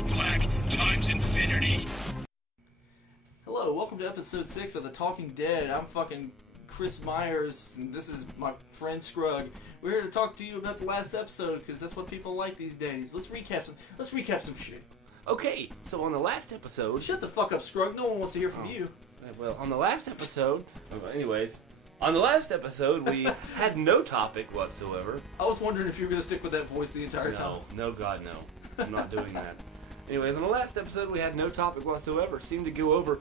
is black times infinity. Hello, welcome to episode 6 of The Talking Dead. I'm fucking Chris Myers, and this is my friend Scrugg. We're here to talk to you about the last episode, because that's what people like these days. Let's recap some shit. Okay, so on the last episode... Shut the fuck up, Scrugg. No one wants to hear from you. Well, on the last episode... On the last episode, we had no topic whatsoever. I was wondering if you were going to stick with that voice the entire time. No, God, no. I'm not doing that. Anyways, on the last episode, we had no topic whatsoever. Seemed to go over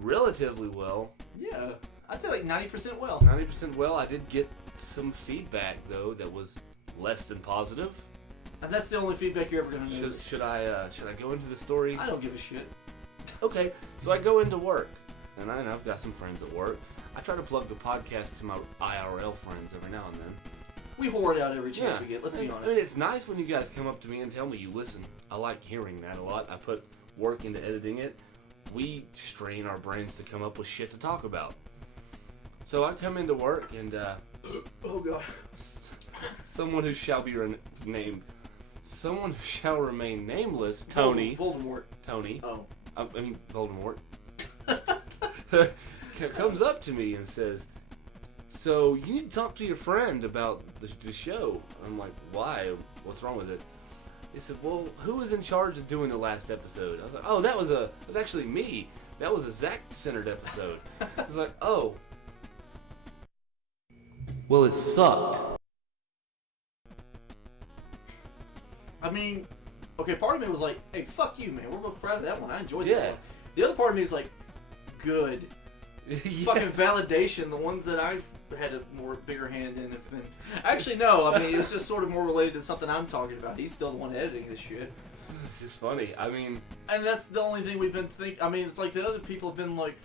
relatively well. Yeah, I'd say like 90% well. 90% well. I did get some feedback, though, that was less than positive. And that's the only feedback you're ever going to notice. Should I go into the story? I don't give a shit. Okay, so I go into work, and I've got some friends at work. I try to plug the podcast to my IRL friends every now and then. We whore it out every chance we get, let's be honest. I mean, it's nice when you guys come up to me and tell me you listen. I like hearing that a lot. I put work into editing it. We strain our brains to come up with shit to talk about. So I come into work and, oh god. Someone who shall remain nameless, Tony. Voldemort. Tony. Oh. I mean, Voldemort. Comes up to me and says, "So you need to talk to your friend about the show." I'm like, "Why? What's wrong with it?" He said, "Well, who was in charge of doing the last episode?" I was like, "Oh, that was actually me. That was a Zac-centered episode." I was like, "Oh, well, it sucked." I mean, okay, part of me was like, "Hey, fuck you, man. We're both proud of that one. I enjoyed Yeah. that one." The other part of me was like, "Good." Yeah. Fucking validation. The ones that I've had a bigger hand in have been... Actually, no. I mean, it's just sort of more related to something I'm talking about. He's still the one editing this shit. It's just funny. I mean... And that's the only thing we've been thinking. I mean, it's like the other people have been like,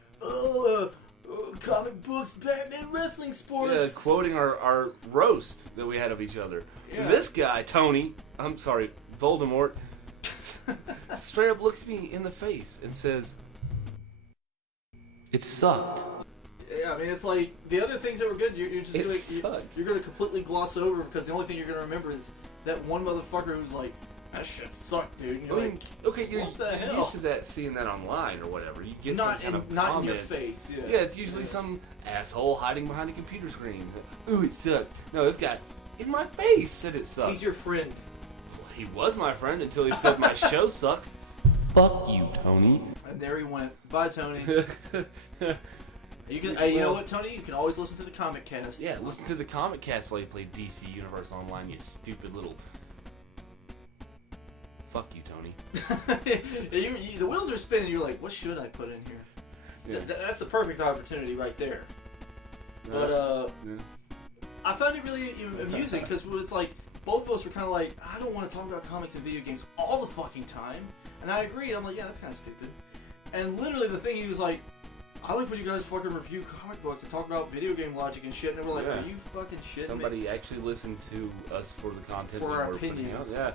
comic books, Batman, wrestling, sports. Yeah, quoting our roast that we had of each other. Yeah. This guy, Tony, I'm sorry, Voldemort, straight up looks me in the face and says, "It sucked." Yeah, I mean, it's like the other things that were good, you're just you're gonna completely gloss over because the only thing you're gonna remember is that one motherfucker who's like, "That shit sucked, dude." And you're like, okay, you're what the hell? used to that, seeing that online or whatever. You get not some kind of not comment. in your face. Yeah, Yeah, it's usually some asshole hiding behind a computer screen. Ooh, it sucked. No, this guy in my face said it sucked. He's your friend. Well, he was my friend until he said my show sucked. Fuck you, Tony. And there he went. Bye, Tony. You can, you know what, Tony? You can always listen to the Comic Cast. Yeah, listen to the Comic Cast while you play DC Universe Online, you stupid little... Fuck you, Tony. The wheels are spinning, you're like, what should I put in here? Yeah. That's the perfect opportunity right there. But, I found it really amusing, because it's like, both of us were kind of like, I don't want to talk about comics and video games all the fucking time. And I agreed. I'm like, yeah, that's kind of stupid. And literally the thing, he was like, I like when you guys fucking review comic books and talk about video game logic and shit. And we're like, are you fucking shitting Somebody me? actually listened to us for the content for we our were putting out. opinions. Yeah.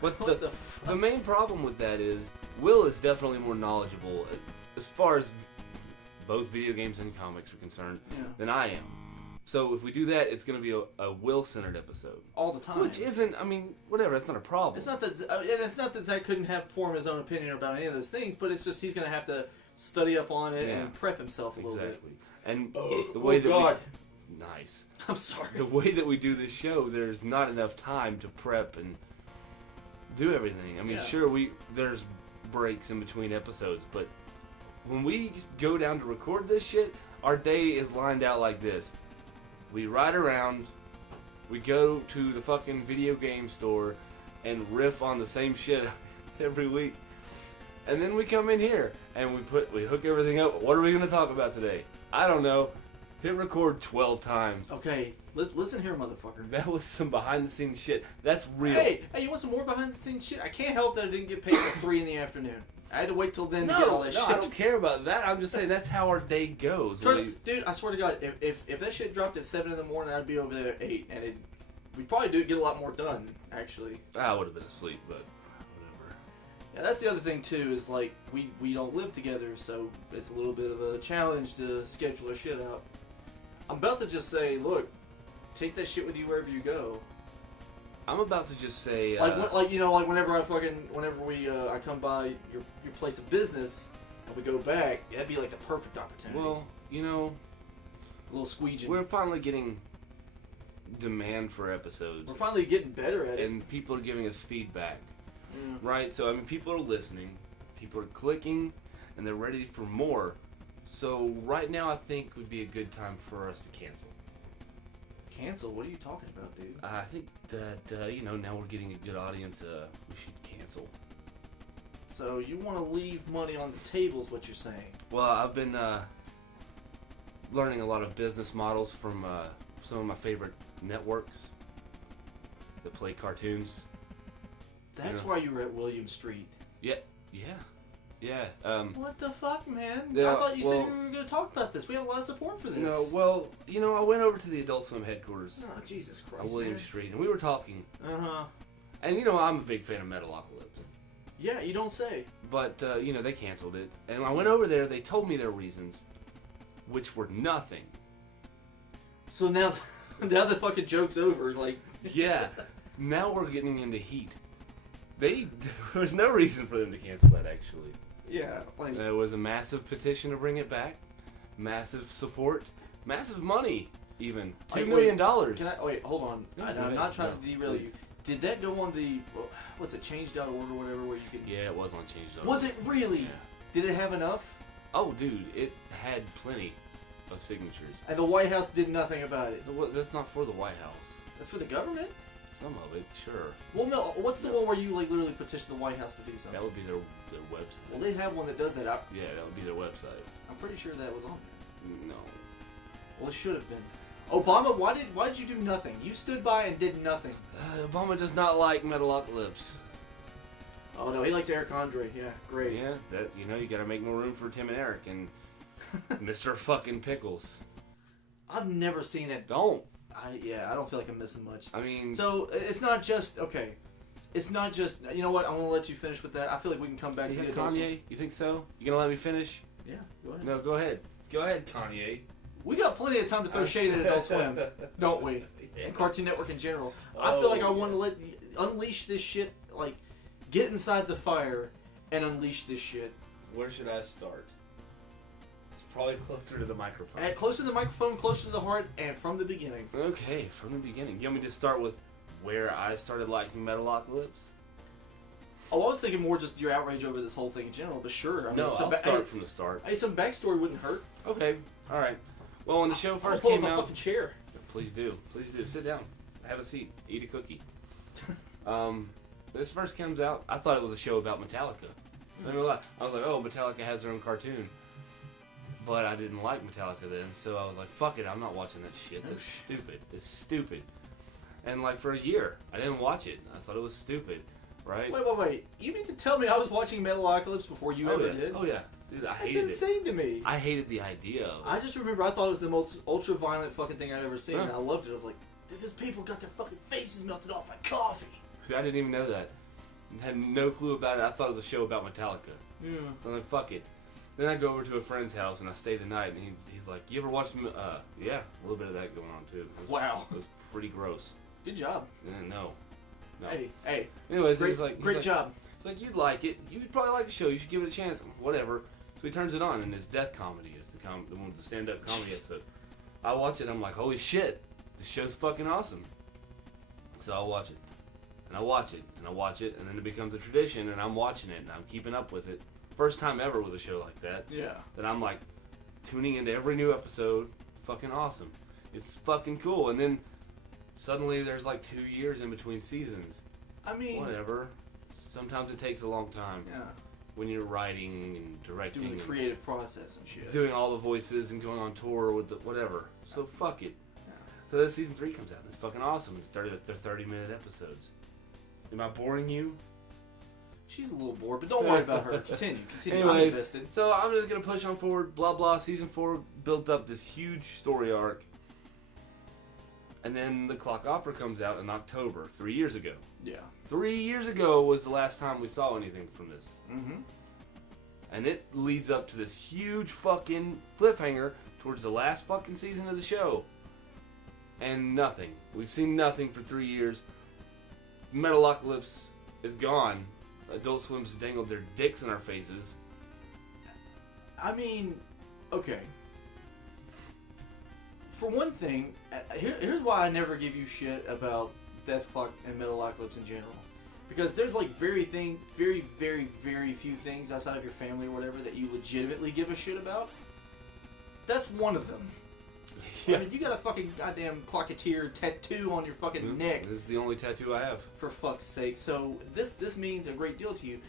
But What the main problem with that is, Will is definitely more knowledgeable as far as both video games and comics are concerned than I am. So if we do that, it's going to be a Will-centered episode. All the time. Which isn't, I mean, whatever, that's not a problem. It's not that Zach couldn't form his own opinion about any of those things, but it's just he's going to have to study up on it and prep himself a little bit. Exactly. And the way that nice. I'm sorry. The way that we do this show, there's not enough time to prep and do everything. I mean, sure, there's breaks in between episodes, but when we go down to record this shit, our day is lined out like this. We ride around, we go to the fucking video game store and riff on the same shit every week. And then we come in here and we hook everything up. What are we going to talk about today? I don't know. Hit record 12 times. Okay, listen here, motherfucker. That was some behind the scenes shit. That's real. Hey, you want some more behind the scenes shit? I can't help that I didn't get paid till 3 in the afternoon. I had to wait till then to get all that shit. I don't care about that. I'm just saying that's how our day goes. Dude, I swear to God, if that shit dropped at 7 in the morning, I'd be over there at 8, and we'd probably get a lot more done, actually. I would have been asleep, but whatever. Yeah, that's the other thing, too, is, like, we don't live together, so it's a little bit of a challenge to schedule our shit out. I'm about to just say, look, take that shit with you wherever you go. I'm about to just say whenever I come by your place of business and we go back, that'd be like the perfect opportunity. Well, a little squeegee. We're finally getting demand for episodes. We're finally getting better at it, and people are giving us feedback. Right? So people are listening, people are clicking, and they're ready for more. So right now, I think would be a good time for us to cancel. Cancel? What are you talking about, dude? I think that now we're getting a good audience. We should cancel. So you want to leave money on the table, is what you're saying? Well, I've been learning a lot of business models from some of my favorite networks that play cartoons. That's why you were at William Street. Yeah. What the fuck, man? Yeah, I thought you said you were going to talk about this. We have a lot of support for this. No, well, I went over to the Adult Swim headquarters. Oh, Jesus Christ, on William Street, and we were talking. Uh-huh. And, I'm a big fan of Metalocalypse. Yeah, you don't say. But, they canceled it. And I went over there, they told me their reasons, which were nothing. So now the fucking joke's over, like... Yeah. Now we're getting into heat. There was no reason for them to cancel that, actually. Yeah, like... There was a massive petition to bring it back. Massive support. Massive money, even. $2 million. Wait, hold on. I'm not trying to derail you. Did that go on the... What's it, change.org or whatever, where you could... Yeah, it was on change.org. Was it really? Yeah. Did it have enough? Oh, dude, it had plenty of signatures. And the White House did nothing about it? That's not for the White House. That's for the government? Some of it, sure. Well, no. What's the one where you literally petition the White House to do something? That would be their website. Well, they have one that does that. Yeah, that would be their website. I'm pretty sure that was on there. No. Well, it should have been. Obama, why did you do nothing? You stood by and did nothing. Obama does not like Metalocalypse. Oh no, he likes Eric Andre. Yeah, great. Yeah, that you gotta make more room for Tim and Eric and Mr. fucking Pickles. I've never seen it. Don't. I don't feel like I'm missing much. I mean, so it's not just okay. It's not just, you know what? I'm gonna let you finish with that. I feel like we can come back to the Kanye. You think so? You gonna let me finish? Yeah, go ahead. No, go ahead. Go ahead, Kanye. We got plenty of time to throw shade at Adult Swim, don't we? And Cartoon Network in general. I feel like I want to unleash this shit, like, get inside the fire and unleash this shit. Where should I start? It's probably closer to the microphone. Closer to the microphone, closer to the heart, and from the beginning. Okay, from the beginning. You want me to start with where I started liking Metalocalypse? Oh, I was thinking more just your outrage over this whole thing in general, but sure. I mean, I'll start from the start. Hey, some backstory wouldn't hurt. Okay, alright. Well, when the show first pull came up out... a fucking chair. Please do. Please do. Sit down. Have a seat. Eat a cookie. This first comes out, I thought it was a show about Metallica. I was like, oh, Metallica has their own cartoon. But I didn't like Metallica then, so I was like, fuck it, I'm not watching that shit. That's stupid. It's stupid. And like for a year, I didn't watch it. I thought it was stupid, right? Wait. You mean to tell me I was watching Metalocalypse before you ever did? Oh yeah. Dude, I hated it. That's insane to me. I hated the idea of it. I just remember I thought it was the most ultra-violent fucking thing I'd ever seen, Huh. and I loved it. I was like, dude, those people got their fucking faces melted off by coffee. I didn't even know that. Had no clue about it. I thought it was a show about Metallica. Yeah. I'm like, fuck it. Then I go over to a friend's house and I stay the night, and he's like, you ever watch yeah, a little bit of that going on too. Wow. It was pretty gross. Good job. No. Hey. Anyways, great job. It's like, you'd like it. You'd probably like the show. You should give it a chance. Whatever. So he turns it on, and it's Death Comedy. It's the one with the stand-up comedy episode. I watch it, and I'm like, holy shit, this show's fucking awesome. So I'll watch it. And I watch it, and I watch it, and then it becomes a tradition, and I'm watching it, and I'm keeping up with it. First time ever with a show like that. Yeah. That I'm like, tuning into every new episode. Fucking awesome. It's fucking cool. And then suddenly there's like 2 years in between seasons. I mean... Whatever. Sometimes it takes a long time. Yeah. When you're writing and directing. Doing the creative process and shit. Doing all the voices and going on tour with whatever. So fuck it. Yeah. So then season 3 comes out and it's fucking awesome. They're 30-minute episodes. Am I boring you? She's a little bored, but don't worry about her. Continue. Anyways, I'm invested. So I'm just going to push on forward. Blah, blah. Season 4 built up this huge story arc. And then the Clock Opera comes out in October, 3 years ago. Yeah. 3 years ago was the last time we saw anything from this. Mm-hmm. And it leads up to this huge fucking cliffhanger towards the last fucking season of the show. And nothing. We've seen nothing for 3 years. Metalocalypse is gone, Adult Swim's dangled their dicks in our faces. I mean, okay. For one thing, here's why I never give you shit about Death Clock and Metalocalypse in general. Because there's like very, very few things outside of your family or whatever that you legitimately give a shit about. That's one of them. Yeah. I mean, you got a fucking goddamn Clocketeer tattoo on your fucking neck. This is the only tattoo I have. For fuck's sake. So this means a great deal to you.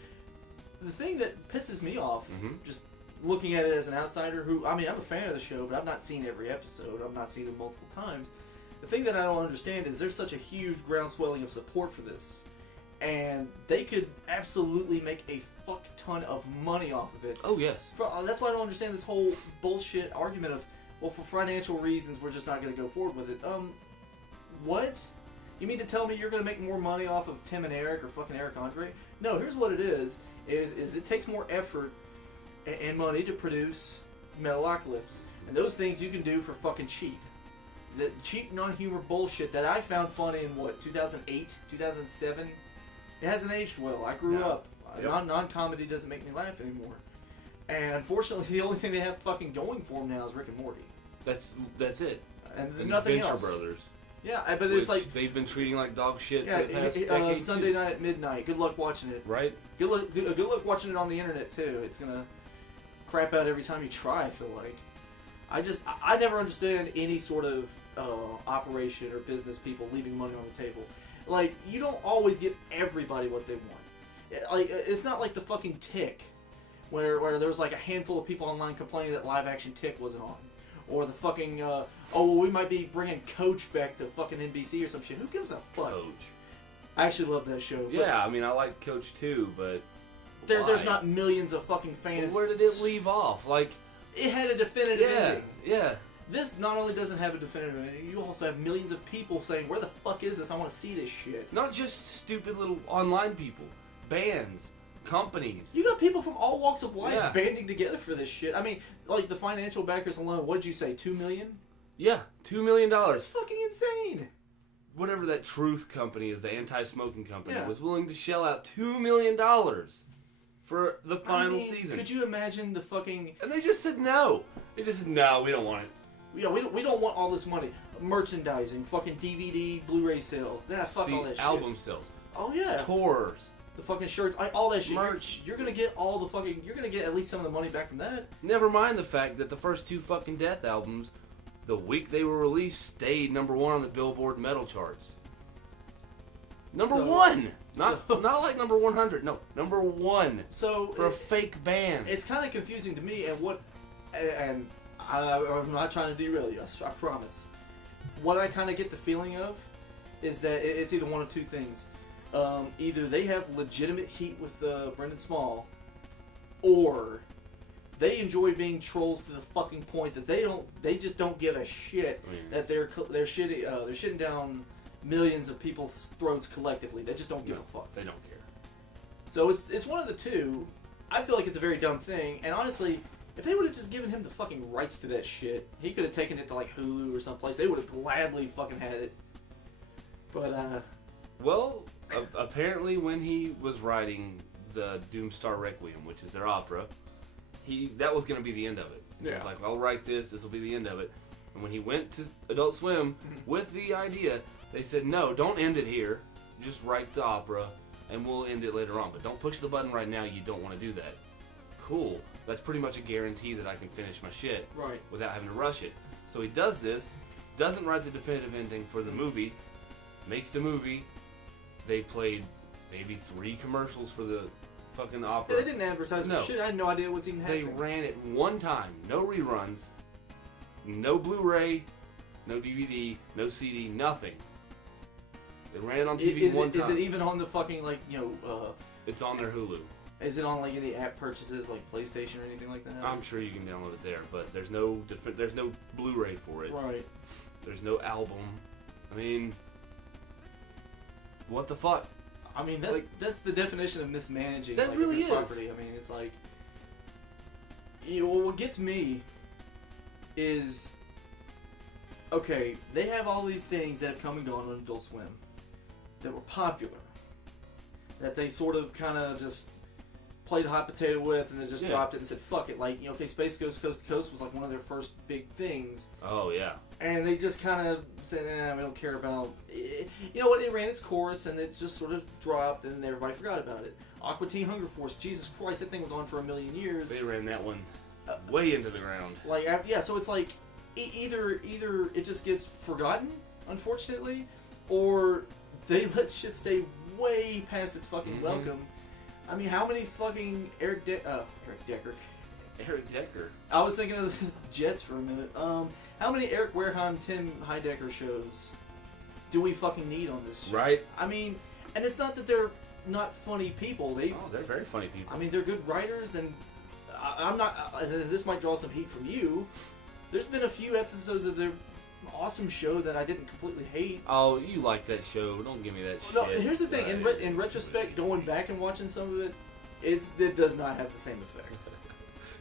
The thing that pisses me off, just looking at it as an outsider who, I mean, I'm a fan of the show, but I've not seen every episode. I've not seen it multiple times. The thing that I don't understand is there's such a huge groundswelling of support for this. And they could absolutely make a fuck ton of money off of it. Oh, yes. That's why I don't understand this whole bullshit argument of, well, for financial reasons, we're just not going to go forward with it. What? You mean to tell me you're going to make more money off of Tim and Eric or fucking Eric Andre? No, here's what it is it takes more effort and money to produce Metalocalypse. And those things you can do for fucking cheap. The cheap non-humor bullshit that I found funny in, 2008, 2007? It hasn't aged well. I grew up. Yep. Non-comedy doesn't make me laugh anymore. And unfortunately, the only thing they have fucking going for them now is Rick and Morty. That's it. And nothing Venture else. Brothers. Yeah, but it's like they've been treating like dog shit. Yeah, for the past decade Sunday night at midnight. Good luck watching it. Right. Good luck watching it on the internet too. It's gonna crap out every time you try. I feel like. I never understand any sort of operation or business people leaving money on the table. Like, you don't always give everybody what they want. Like, it's not like the fucking Tick, where there was like a handful of people online complaining that live action Tick wasn't on. Or the fucking, we might be bringing Coach back to fucking NBC or some shit. Who gives a fuck? Coach. I actually love that show. Yeah, I mean, I like Coach too, but there's not millions of fucking fans. Well, where did it leave off? Like, it had a definitive ending. Yeah. This not only doesn't have a definitive ending, you also have millions of people saying, where the fuck is this? I want to see this shit. Not just stupid little online people. Bands. Companies. You got people from all walks of life banding together for this shit. I mean, like, the financial backers alone, what did you say, $2 million? Yeah, $2 million. That's fucking insane. Whatever that Truth company is, the anti-smoking company, was willing to shell out $2 million for the final season. Could you imagine the fucking... And they just said no. They just said, no, we don't want it. Yeah, we don't want all this money. Merchandising, fucking DVD, Blu-ray sales. Fuck all that shit. Album sales. Oh, yeah. Tours. The fucking shirts, all that shit. Merch. You're gonna get all the fucking... You're gonna get at least some of the money back from that. Never mind the fact that the first two fucking Death albums, the week they were released, stayed number one on the Billboard metal charts. Number one! Not like number 100. No, number one. So for a fake band. It's kind of confusing to me, and I'm not trying to derail you, I promise. What I kind of get the feeling of is that it's either one of two things. Either they have legitimate heat with Brendan Small, or they enjoy being trolls to the fucking point that they just don't give a shit that they're shitting down millions of people's throats collectively. They just don't give a fuck. They don't care. So it's one of the two. I feel like it's a very dumb thing, and honestly, if they would have just given him the fucking rights to that shit, he could have taken it to like Hulu or someplace. They would have gladly fucking had it. But well, apparently when he was writing the Doomstar Requiem, which is their opera, that was going to be the end of it. He was like, I'll write this will be the end of it. And when he went to Adult Swim with the idea, they said, no, don't end it here. Just write the opera, and we'll end it later on. But don't push the button right now. You don't want to do that. Cool. That's pretty much a guarantee that I can finish my shit without having to rush it. So he does this, doesn't write the definitive ending for the movie, makes the movie. They played maybe 3 commercials for the fucking opera. Yeah, they didn't advertise no shit. I had no idea it was even happening. They ran it one time. No reruns. No Blu-ray. No DVD. No CD. Nothing. They ran it on TV one time. Is it even on the fucking, it's on their Hulu. Is it on, like, any app purchases, like PlayStation or anything like that? I'm sure you can download it there, but there's no Blu-ray for it. Right. There's no album. I mean, what the fuck? I mean, that's the definition of mismanaging really is. property. I mean, it's like... what gets me is... Okay, they have all these things that have come and gone on Adult Swim that were popular. that they sort of kind of just played hot potato with, and then just dropped it and said, fuck it. Like, okay, Space Ghost Coast to Coast was like one of their first big things. Oh, yeah. And they just kind of said, we don't care about it. You know what, it ran its course, and it just sort of dropped, and everybody forgot about it. Aqua Teen Hunger Force, Jesus Christ, that thing was on for a million years. They ran that one way into the ground. Like, so it's like, either it just gets forgotten, unfortunately, or they let shit stay way past its fucking welcome. I mean, how many fucking Eric Decker. I was thinking of the Jets for a minute. How many Eric Wareheim, Tim Heidecker shows do we fucking need on this show? Right. I mean, and it's not that they're not funny people. They're very funny people. I mean, they're good writers, and I'm not. This might draw some heat from you. There's been a few episodes of their awesome show that I didn't completely hate. Oh, you like that show. Don't give me that shit. No, here's the thing. In retrospect, going back and watching some of it, it does not have the same effect.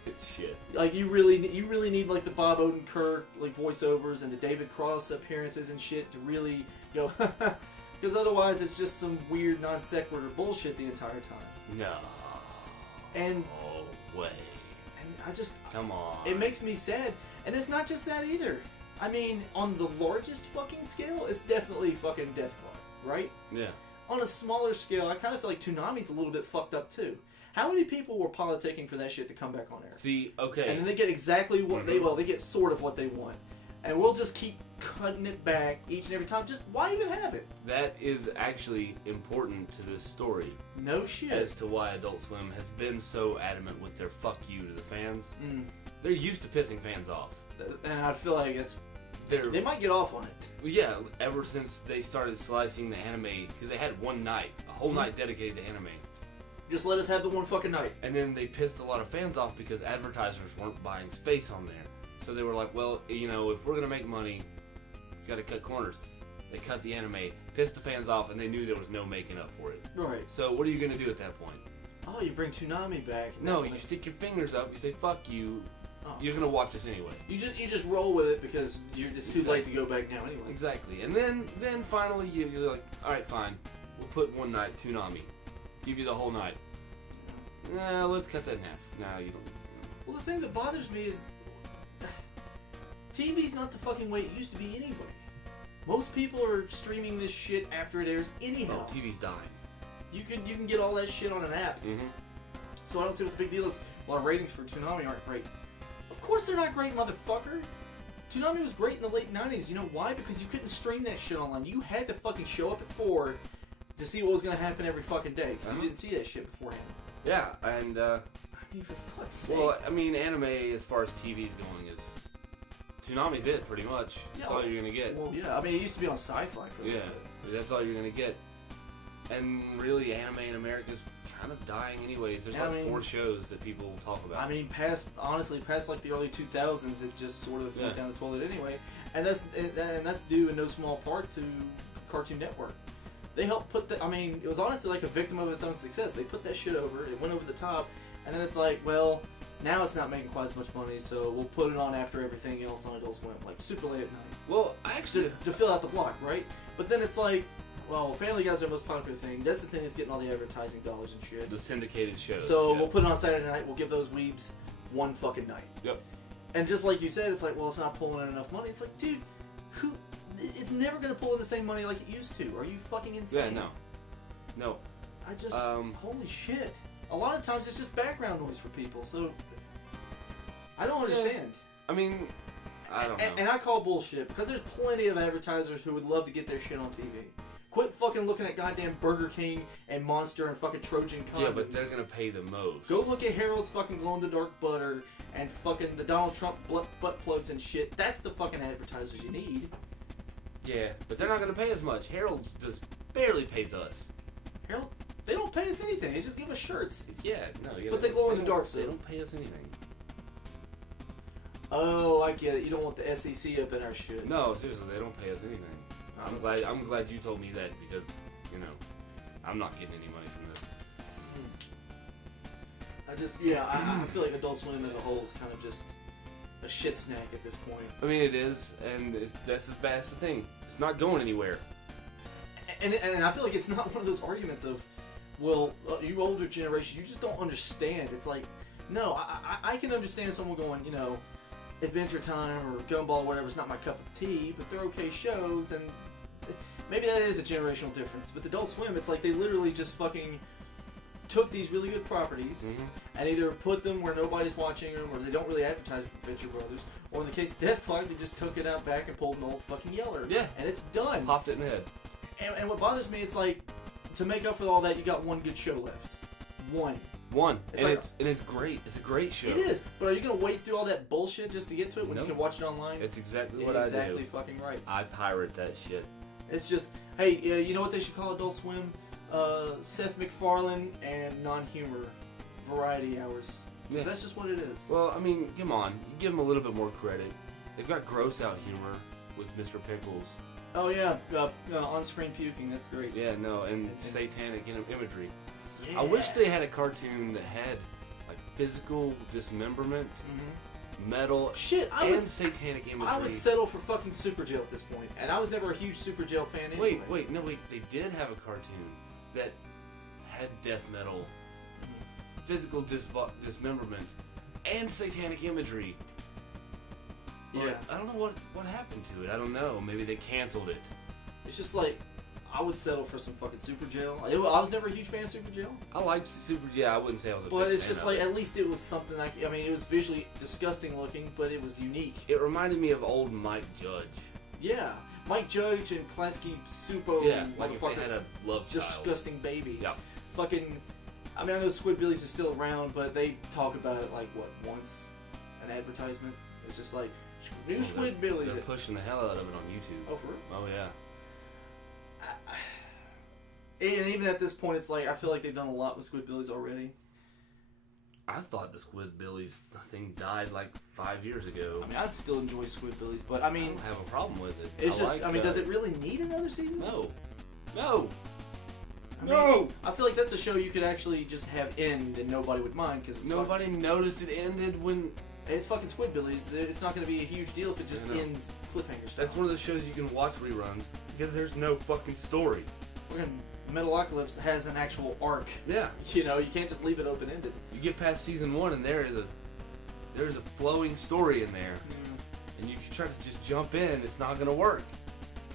It's shit. Like, you really need, like, the Bob Odenkirk, like, voiceovers and the David Cross appearances and shit to really go, because otherwise it's just some weird non sequitur bullshit the entire time. No. And no way. And I just... Come on. It makes me sad. And it's not just that either. I mean, on the largest fucking scale, it's definitely fucking Death Club, right? Yeah. On a smaller scale, I kind of feel like Toonami's a little bit fucked up too. How many people were politicking for that shit to come back on air? See, okay. And then they get exactly what they get sort of what they want. And we'll just keep cutting it back each and every time. Just why even have it? That is actually important to this story. No shit. As to why Adult Swim has been so adamant with their fuck you to the fans. They're used to pissing fans off. And I feel like they might get off on it. Well, yeah, ever since they started slicing the anime, because they had one night, a whole night dedicated to anime. Just let us have the one fucking night. And then they pissed a lot of fans off because advertisers weren't buying space on there. So they were like, well, you know, if we're going to make money, we've got to cut corners. They cut the anime, pissed the fans off, and they knew there was no making up for it. Right. So what are you going to do at that point? Oh, you bring Toonami back. No, you stick your fingers up, you say, fuck you. Oh. You're going to watch this anyway. You just roll with it because it's too late to go back now anyway. Exactly. And then finally you're like, alright, fine. We'll put one night, Toonami. Give you the whole night. Nah, let's cut that in half. Nah, you don't. Well, the thing that bothers me is TV's not the fucking way it used to be anyway. Most people are streaming this shit after it airs anyhow. Oh, TV's dying. You can get all that shit on an app. So I don't see what the big deal is. A lot of ratings for Toonami aren't great. Of course they're not great, motherfucker. Toonami was great in the late 90s. You know why? Because you couldn't stream that shit online. You had to fucking show up at 4 to see what was going to happen every fucking day. Because you didn't see that shit beforehand. Yeah, and I mean, for fuck's sake. Well, I mean, anime as far as TV's going is Toonami's it, pretty much. That's all you're gonna get. Well, yeah, I mean, it used to be on Sci-Fi for yeah, that's all you're gonna get. And really, anime in America's kind of dying anyways. There's 4 shows that people talk about. I mean, past like the early 2000s, it just sort of went down the toilet anyway. And that's due in no small part to Cartoon Network. They helped put that. I mean, it was honestly like a victim of its own success. They put that shit over. It went over the top, and then it's like, well, now it's not making quite as much money, so we'll put it on after everything else on Adult Swim, like super late at night. Well, actually, to fill out the block, right? But then it's like, well, Family Guy's our most popular thing. That's the thing that's getting all the advertising dollars and shit. The syndicated shows. So we'll put it on Saturday night. We'll give those weebs one fucking night. Yep. And just like you said, it's like, well, it's not pulling in enough money. It's like, dude, it's never gonna pull in the same money like it used to. Are you fucking insane? Yeah, no. I just, holy shit. A lot of times it's just background noise for people, so I don't understand. I mean, I don't know. And I call bullshit, because there's plenty of advertisers who would love to get their shit on TV. Quit fucking looking at goddamn Burger King and Monster and fucking Trojan condoms. Yeah, but they're gonna pay the most. Go look at Harold's fucking glow-in-the-dark butter and fucking the Donald Trump butt plugs and shit. That's the fucking advertisers you need. Yeah, but they're not gonna pay as much. Harold's just barely pays us. Harold, they don't pay us anything. They just give us shirts. Yeah, no. But they glow in the dark, so they don't pay us anything. Oh, I get it. You don't want the SEC up in our shit. No, seriously, they don't pay us anything. I'm glad you told me that, because, you know, I'm not getting any money from this. I feel like Adult Swim as a whole is kind of just a shit snack at this point. I mean, it is, and that's as bad as the thing. It's not going anywhere. And I feel like it's not one of those arguments of, well, you older generation, you just don't understand. It's like, no, I can understand someone going, you know, Adventure Time or Gumball or whatever is not my cup of tea, but they're okay shows, and maybe that is a generational difference. But the Adult Swim, it's like they literally just fucking took these really good properties and either put them where nobody's watching them, or they don't really advertise for Venture Brothers, or in the case of Death Clock, they just took it out back and pulled an old fucking Yeller. Yeah. And it's done. Popped it in the head. And what bothers me, it's like, to make up for all that, you got one good show left. One. It's great. It's a great show. It is. But are you going to wait through all that bullshit just to get to it when Nope. you can watch it online? It's exactly what I do. Exactly fucking right. I pirate that shit. It's just, hey, you know what they should call Adult Swim? Seth MacFarlane and non-humor variety hours. Because that's just what it is. Well, I mean, come on. You give them a little bit more credit. They've got gross out humor with Mr. Pickles. Oh yeah, on-screen puking, that's great. Yeah, no, and satanic imagery. Yeah. I wish they had a cartoon that had like physical dismemberment, metal, and satanic imagery. I would settle for fucking Super Jail at this point, and I was never a huge Super Jail fan anyway. Wait, they did have a cartoon that had death metal, physical dismemberment, and satanic imagery. But Yeah. I don't know what happened to it. I don't know. Maybe they canceled it. It's just like, I would settle for some fucking Super Jail. I was never a huge fan of Super Jail. I liked Super. Yeah, I wouldn't say I was a But big it's fan just of like, it. at least it was something like, I mean, it was visually disgusting looking, but it was unique. It reminded me of old Mike Judge. Yeah. Mike Judge and Klasky Supo. Yeah, like if they had a love child. Disgusting baby. Yeah. Fucking, I mean, I know Squidbillies is still around, but they talk about it like, what, once? An advertisement? It's just like, new Squidbillies. They're pushing the hell out of it on YouTube. Oh, for real? Oh, yeah. And even at this point, it's like, I feel like they've done a lot with Squidbillies already. I thought the Squidbillies thing died like 5 years ago. I mean, I still enjoy Squidbillies, but I I mean, don't have a problem with it. it's just, I mean, does it really need another season? No. I mean, I feel like that's a show you could actually just have end and nobody would mind, because Nobody noticed it ended when... it's fucking Squidbillies. It's not going to be a huge deal if it just ends cliffhanger stuff. That's one of the shows you can watch reruns because there's no fucking story. Metalocalypse has an actual arc. Yeah. You know, you can't just leave it open-ended. You get past season 1 and there's a flowing story in there. And if you try to just jump in, it's not going to work.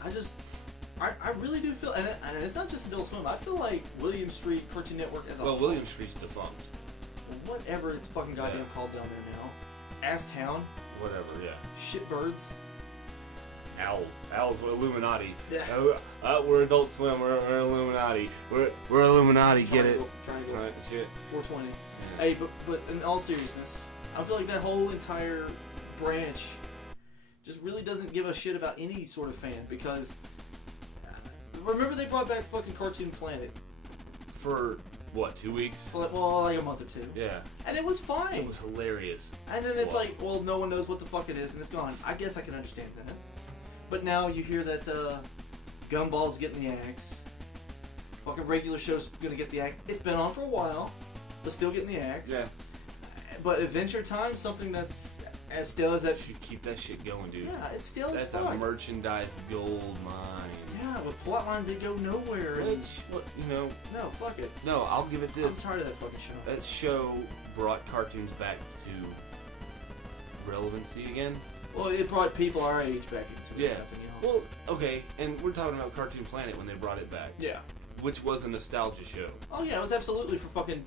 I really do feel, and it's not just Adult Swim, I feel like William Street Cartoon Network as a whole. Well, William Street's defunct. Whatever it's fucking goddamn called down there now. Ass Town. Whatever, yeah. Shitbirds. Owls, we're Illuminati. Yeah. We're Adult Swim, we're Illuminati. We're Illuminati, get it? Triangle. Right, shit. 420. Yeah. Hey, but in all seriousness, I feel like that whole entire branch just really doesn't give a shit about any sort of fan, because remember they brought back fucking Cartoon Planet For, what, 2 weeks? well, like a month or two. Yeah. And it was fine. It was hilarious. And then it's like, well, no one knows what the fuck it is, and it's gone. I guess I can understand that. But now you hear that Gumball's getting the axe. Fucking regular show's gonna get the axe. It's been on for a while, but still getting the axe. Yeah. But Adventure Time, something that's as stale as that. You should keep that shit going, dude. Yeah, it's stale as That's fuck. a merchandise gold mine. Yeah, with plot lines that go nowhere. and- No, fuck it. No, I'll give it I'm this. tired of that fucking show. That show brought cartoons back to relevancy again. Well, it brought people our age back into it. Yeah. Nothing else. Well, okay, and we're talking about Cartoon Planet when they brought it back. Yeah. Which was a nostalgia show. Oh yeah, it was absolutely for fucking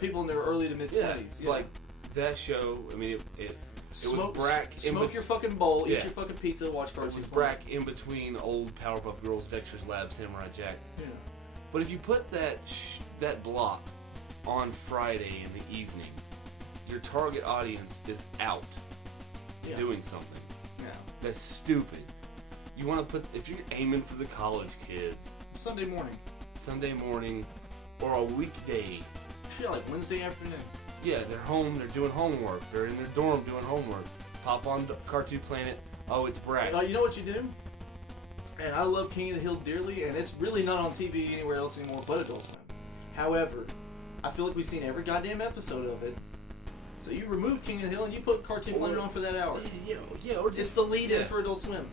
people in their early to mid 20s. Yeah. Like that show. I mean, it Smoke, was brack. smoke your fucking bowl, eat Yeah. your fucking pizza, watch It Cartoon was Planet. brack in between old Powerpuff Girls, Dexter's Lab, Samurai Jack. Yeah. But if you put that block on Friday in the evening, your target audience is out Yeah. doing something. Yeah. That's stupid. You want to put, if you're aiming for the college kids, Sunday morning. Sunday morning or a weekday. Yeah, like Wednesday afternoon. Yeah, they're home, they're doing homework, they're in their dorm doing homework. Pop on Cartoon Planet, oh, it's Brad. You know what you do? And I love King of the Hill dearly, and it's really not on TV anywhere else anymore but Adult Swim. However, I feel like we've seen every goddamn episode of it. So you remove King of the Hill and you put Cartoon Planet on for that hour. Yeah, or just, It's the lead-in for Adult Swim.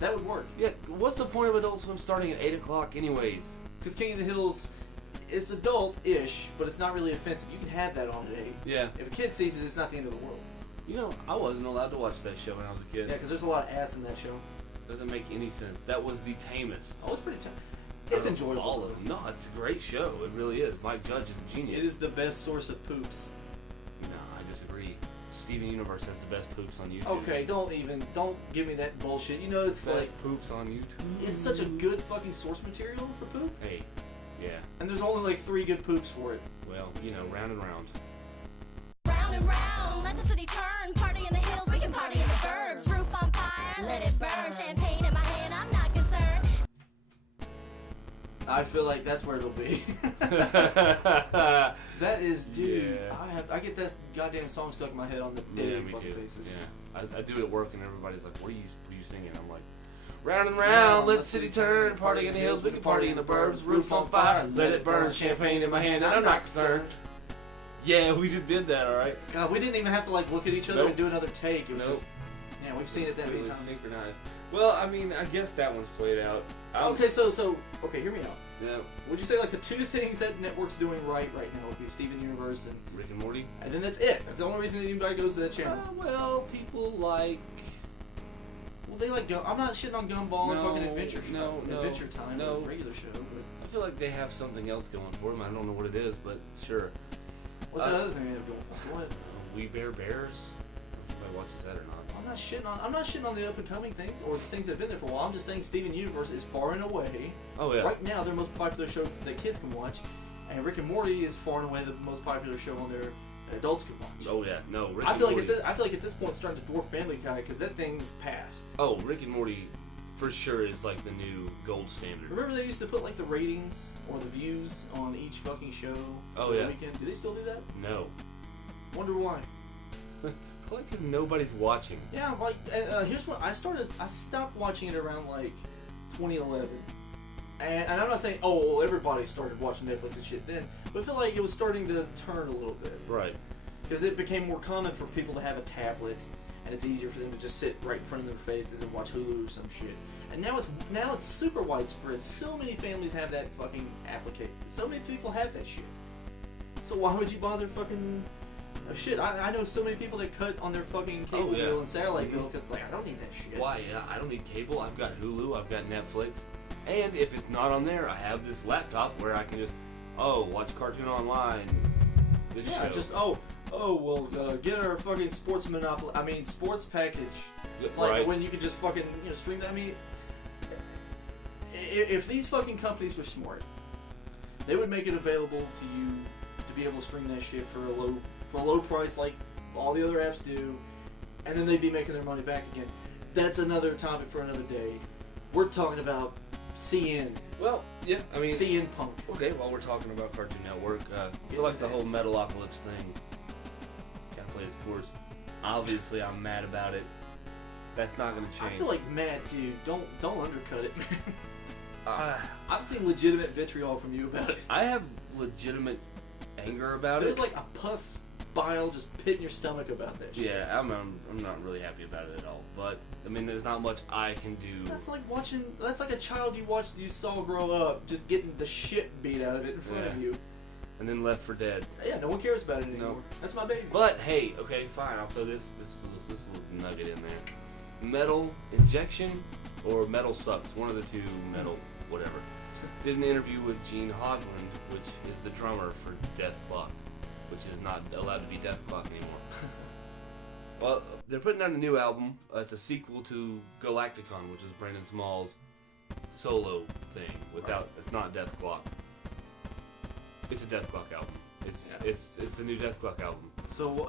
That would work. Yeah, what's the point of Adult Swim starting at 8 o'clock anyways? Because King of the Hill's it's adult-ish, but it's not really offensive. You can have that on today. Yeah. If a kid sees it, it's not the end of the world. You know, I wasn't allowed to watch that show when I was a kid. Yeah, because there's a lot of ass in that show. Doesn't make any sense. That was the tamest. Oh, it's pretty tough. It's enjoyable. All of them. No, it's a great show. It really is. Mike Judge is a genius. It is the best source of poops. No, I disagree. Steven Universe has the best poops on YouTube. Okay, don't give me that bullshit. You know, it's best like poops on YouTube. it's such a good fucking source material for poop. Hey, yeah. And there's only like 3 good poops for it. Well, you know, round and round. Round and round, let the city turn. Party in the hills, we can party in the burbs. Roof on fire, let it burn. Champagne in my hand, I'm not concerned. I feel like that's where it'll be. That is, dude. Yeah. I get that goddamn song stuck in my head on the daily fucking basis. Yeah. I do it at work and everybody's like, what are you singing? I'm like, round and round, let the city turn. Party in the hills, we can party in the burbs. Roofs on fire, let it burn. Champagne in my hand, and I'm not concerned. Yeah, we just did that, alright? God, we didn't even have to like look at each other and do another take. It was just, yeah, we've seen it that many Really times. synchronized. Well, I mean, I guess that one's played out. Okay, so hear me out. Yeah. Would you say like the 2 things that network's doing right now would be Steven Universe and Rick and Morty? and then that's it. That's the only reason that anybody goes to that channel. Well, people like... Well, they like I'm not shitting on Gumball and fucking Adventure Show. No, Adventure Time, no. regular show. But I feel like they have something else going for them. I don't know what it is, but sure. what's that other thing they have going for? What? We Bear Bears? I don't know if anybody watches that or not. I'm not shitting on the up and coming things or things that have been there for a while. I'm just saying Steven Universe is far and away. Oh, yeah. Right now, their most popular show that kids can watch, and Rick and Morty is far and away the most popular show on there that adults can watch. Oh, yeah. No, Rick I and feel Morty. like at this point it's starting to dwarf Family Guy because that thing's past. Oh, Rick and Morty for sure is like the new gold standard. Remember they used to put like the ratings or the views on each fucking show Oh, for the yeah. weekend? Do they still do that? No. Wonder why. Probably because nobody's watching. Yeah, like here's what I stopped watching it around like 2011, and I'm not saying everybody started watching Netflix and shit then, but I feel like it was starting to turn a little bit Right. because it became more common for people to have a tablet, and it's easier for them to just sit right in front of their faces and watch Hulu or some shit. And now it's super widespread. So many families have that fucking application. So many people have that shit. So why would you bother fucking? Oh, shit, I know so many people that cut on their fucking cable bill and satellite bill because like I don't need that shit. Why? Yeah, I don't need cable. I've got Hulu. I've got Netflix. And if it's not on there, I have this laptop where I can just watch cartoon online. This show. Just get our fucking sports package. It's like Right. when you could just fucking stream that. I mean, if these fucking companies were smart, they would make it available to you to be able to stream that shit for a low price like all the other apps do, and then they'd be making their money back again. That's another topic for another day. We're talking about CN. Well, yeah, I mean... CN Punk. Okay, while we're talking about Cartoon Network, I feel like the whole Metalocalypse thing kind of plays its course. Obviously, I'm mad about it. That's not going to change. I feel like mad, dude. Don't undercut it, man. I've seen legitimate vitriol from you about it. I have legitimate anger about There's it. like a pus bile just pit in your stomach about that shit. Yeah, I'm not really happy about it at all. But I mean, there's not much I can do. That's like a child you saw grow up, just getting the shit beat out of it in front of you. And then Left for Dead. Yeah, no one cares about it anymore. No. That's my baby. But hey, okay, fine. I'll throw this little nugget in there. Metal Injection or Metal Sucks. One of the two. Metal, whatever. Did an interview with Gene Hogland, which is the drummer for Death Clock, which is not allowed to be Death Clock anymore. Well, they're putting out a new album. It's a sequel to Galacticon, which is Brandon Small's solo thing. It's not Death Clock. It's a Death Clock album. It's a new Death Clock album. So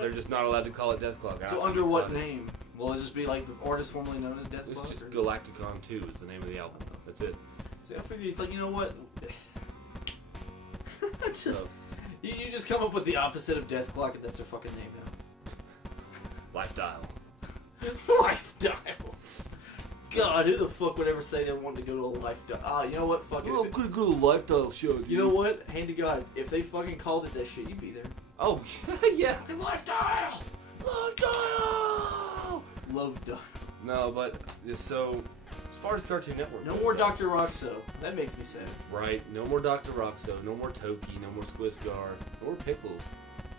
They're just not allowed to call it Death Clock. So under what name? Will it just be like the artist formerly known as Death Clock? It's just Galacticon 2 is the name of the album. That's it. See, I figured it's like, you know what? You just come up with the opposite of Death Clock, and that's their fucking name now. Lifestyle. Lifestyle. God, who the fuck would ever say they wanted to go to a lifestyle? You know what? Fuck it. I'm gonna go to a Lifestyle show, dude. You know what? Hand to God, if they fucking called it that shit, you'd be there. Oh, yeah. Lifestyle! Lifestyle! Love. No, but just so As far as Cartoon Network. No goes, more though, Dr. Roxo. That makes me sad. Right. No more Dr. Roxo. No more Toki. No more Squisgar. No more Pickles.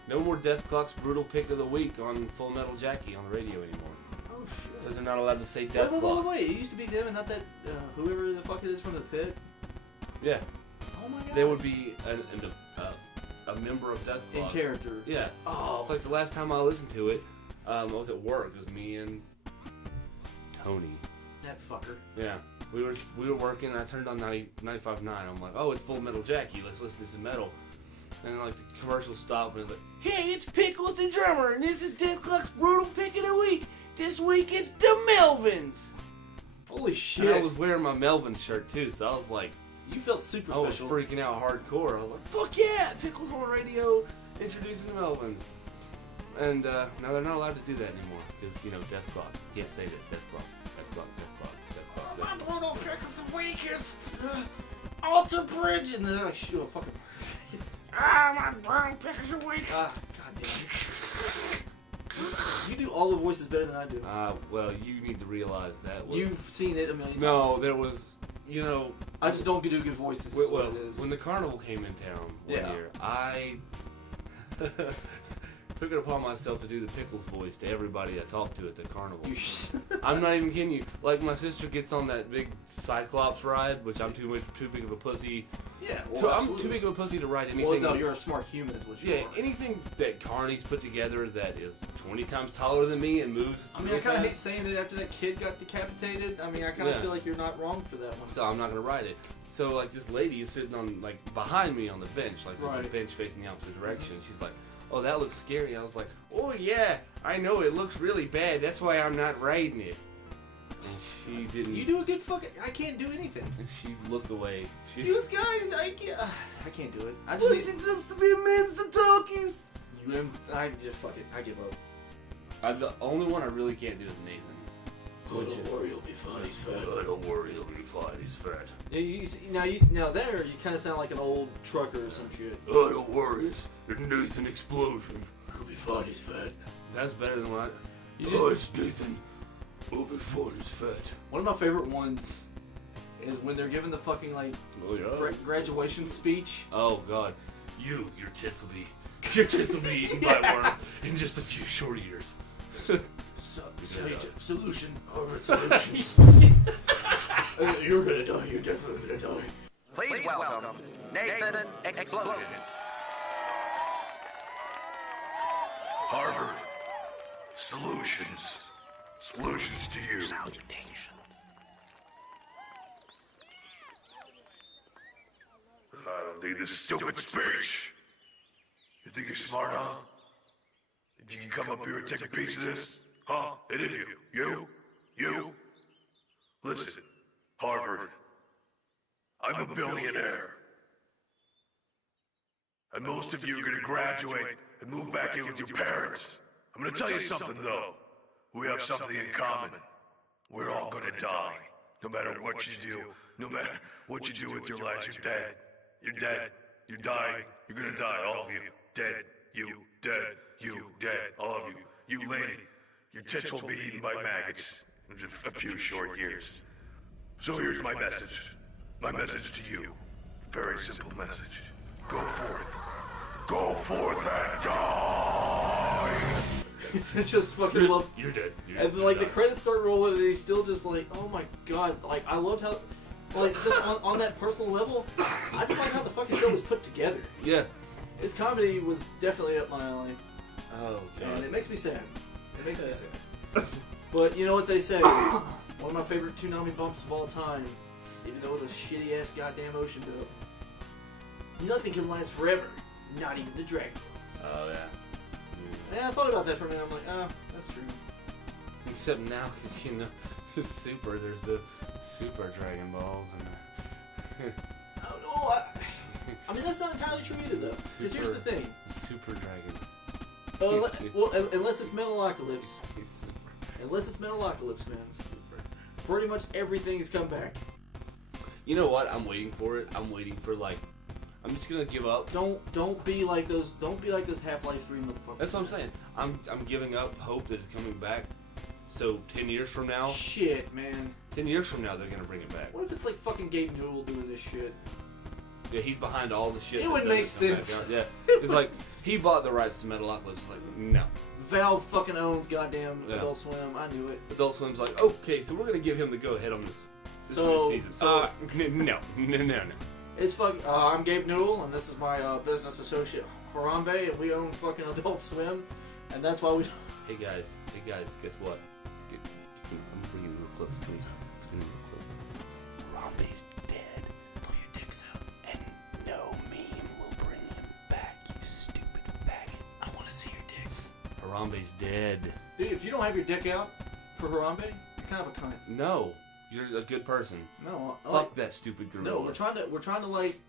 No more Death Clock's Brutal Pick of the Week on Full Metal Jackie on the radio anymore. Oh shit. Because they're not allowed to say Death Clock. Wait. It used to be them and not that whoever the fuck it is from the pit. Yeah. Oh my god. They would be a member of Death in Clock. character. Yeah. Oh. It's like the last time I listened to it, I was at work. It was me and Tony. That fucker. Yeah. We were working, and I turned on 95.9. I'm like, oh, it's Full Metal Jackie. Let's listen to some metal. And like the commercial stopped, and it's like, hey, it's Pickles the drummer, and this is Death Clock's Brutal Pick of the Week. This week it's the Melvins. Holy shit. And I was wearing my Melvin shirt too, so I was like, you felt super I was special. freaking out hardcore. I was like, fuck yeah, Pickles on the radio, introducing the Melvins. And now they're not allowed to do that anymore, because, you know, Death Clock. You can't say that. Death Clock, Death Clock, Death Clock, Death Clock. My brutal pick of the week is Alter Bridge, and they're like, shoot a fucking face. My brutal pick of the week. God damn it. You do all the voices better than I do. Well, you need to realize that was... You've seen it a million times. No, there was, you know... I just don't do good voices. Is what it is. When the carnival came in town one Yeah. year, I took it upon myself to do the Pickles voice to everybody I talked to at the carnival. I'm not even kidding you. Like, my sister gets on that big Cyclops ride, which I'm too big of a pussy. Yeah, I'm too big of a pussy to ride anything. Well, no, you're a smart human is what you are. Yeah, anything that Carney's put together that is 20 times taller than me and moves. I mean, I kind of hate saying it after that kid got decapitated. I mean, I kind of feel like you're not wrong for that one. So I'm not gonna ride it. So like this lady is sitting on like behind me on the bench, like there's Right. a bench facing the opposite direction. She's like, "Oh, that looks scary." I was like, "Oh yeah, I know it looks really bad. That's why I'm not riding it." And she didn't. You do a good fucking. I can't do anything. And she looked away. These guys, I can't do it. I just. Listen just to be amends the talkies. I just fuck it. I give up. The only one I really can't do is Nathan. Don't worry, he'll be fine. He's fat. Don't worry, he'll be fine. He's fat. Yeah, now there, you kind of sound like an old trucker or some shit. Oh, don't worry. It's Nathan Explosion. He'll be fine. He's fat. That's better than what? It's Nathan. He'll be fine. He's fat. One of my favorite ones is when they're giving the fucking like graduation speech. Oh God, your tits will be eaten by worms in just a few short years. Solution. Over solutions. You're gonna die. You're definitely gonna die. Please welcome Nathan Explosion. Harvard. Solutions. Solutions to you. I don't need this stupid speech. You think you're smart, huh? You can come up here and take a piece of this? Huh? Any of you? You? Listen, Harvard. I'm a billionaire. And most of you are going to graduate and move back in with your parents. I'm going to tell you something, though. We have something in common. We're all going to die. No matter what you do, no matter what you do with your lives, you're dead. You're dead. You're dying. You're going to die, all of you. Dead. You. Dead. You. Dead. All of you. You lady. Your tits will be eaten by maggots in just a few short years. So here's my message. My message to you. Very simple message. Go forth. Go forth and die! Just fucking love. You're dead. And then, like the credits start rolling, and he's still just like, oh my god! Like I loved how, like just on that personal level, I just like how the fucking show was put together. Yeah. Its comedy was definitely up my alley, Oh and God. it makes me sad. It makes me sad. But you know what they say? One of my favorite Toonami bumps of all time, even though it was a shitty ass goddamn ocean dub. Nothing can last forever, not even the Dragon Balls. Oh yeah. Yeah, I thought about that for a minute. I'm like, oh, that's true. Except now, because you know, Super. There's the Super Dragon Balls and. Oh no, I mean that's not entirely true either though. Because here's the thing. Super Dragon. Unless it's Metalocalypse. He's super. Unless it's Metalocalypse, man. Super. Pretty much everything's come back. You know what? I'm waiting for it. I'm waiting for like. I'm just gonna give up. Don't be like those. Don't be like those Half-Life 3 motherfuckers. That's what I'm saying. I'm giving up hope that it's coming back So 10 years from now, Shit, man. 10 years from now, they're gonna bring it back. What if it's like fucking Gabe Newell doing this shit? Yeah, he's behind all the shit. It that would make doesn't come back sense. out. Yeah, it's like he bought the rights to Metalocalypse. It's like no. Valve fucking owns goddamn Yeah. Adult Swim. I knew it. Adult Swim's like, okay, so we're gonna give him the go ahead on this So- new season. so- No. It's fucking. I'm Gabe Newell, and this is my business associate Harambe, and we own fucking Adult Swim, and that's why we. Hey guys, guess what? I'm bringing you real close. Please. It's gonna be real close. Harambe's dead. Pull your dicks out, and no meme will bring him back. You stupid faggot. I want to see your dicks. Harambe's dead. Dude, if you don't have your dick out for Harambe, you're kind of a cunt. No, you're a good person. No, Fuck that stupid gorilla. No, we're trying to like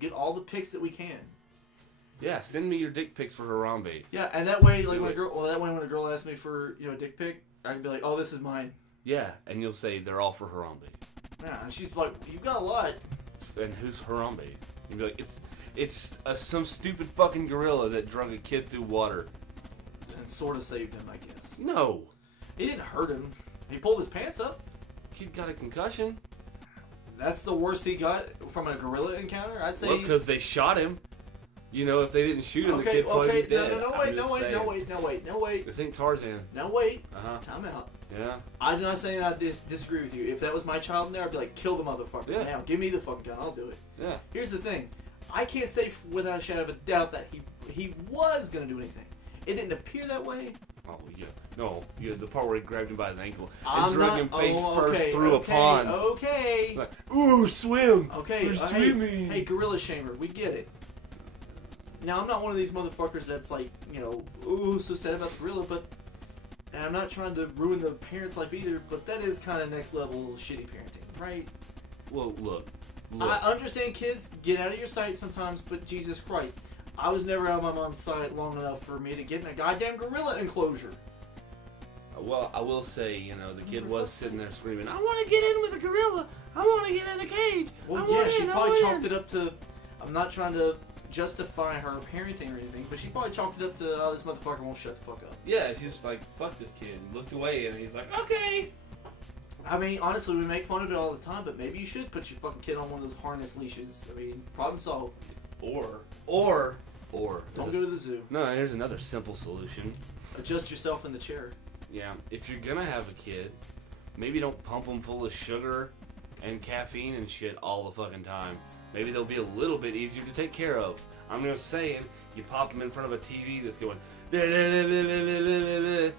get all the pics that we can. Yeah, send me your dick pics for Harambe. Yeah, and that way, like Do when it. a girl asks me for a dick pic, I can be like, oh, this is mine. Yeah, and you'll say they're all for Harambe. Yeah, and she's like, you've got a lot. And who's Harambe? You'd be like, it's some stupid fucking gorilla that drug a kid through water. And sort of saved him, I guess. No, He didn't hurt him. He pulled his pants up. kid got a concussion. That's the worst he got from a gorilla encounter. I'd say. Well, because they shot him. You know, if they didn't shoot him, the Okay, kid probably okay, be dead. no, I'm wait, just saying. no, wait. This ain't Tarzan. Now wait. Uh-huh. Time out. Yeah. I'm not saying I disagree with you. If that was my child in there, I'd be like, kill the motherfucker. Yeah. Now, give me the fucking gun. I'll do it. Yeah. Here's the thing. I can't say without a shadow of a doubt that he was going to do anything. It didn't appear that way. Oh, yeah. No, yeah, the part where he grabbed him by his ankle and I'm drug not, him face oh, first okay, through okay, a pond. Okay. Like, ooh, swim. Okay. We're Hey, swimming. hey, gorilla shamer, we get it. Now, I'm not one of these motherfuckers that's like, ooh, so sad about the gorilla, but... And I'm not trying to ruin the parent's life either, but that is kind of next level shitty parenting, right? Well, look. I understand kids get out of your sight sometimes, but Jesus Christ. I was never out of my mom's sight long enough for me to get in a goddamn gorilla enclosure. Well, I will say, the kid was sitting there screaming, I want to get in with a gorilla. I want to get in a cage. Well, yeah, she probably chalked it up to... I'm not trying to justify her parenting or anything, but she probably chalked it up to, oh, this motherfucker won't shut the fuck up. Yeah, she was like, fuck this kid. He looked away and he's like, okay. I mean, honestly, we make fun of it all the time, but maybe you should put your fucking kid on one of those harness leashes. I mean, problem solved. Or. Don't go to the zoo. No, here's another simple solution. Adjust yourself in the chair. Yeah, if you're gonna have a kid, maybe don't pump them full of sugar and caffeine and shit all the fucking time. Maybe they'll be a little bit easier to take care of. I'm just saying, you pop them in front of a TV that's going, they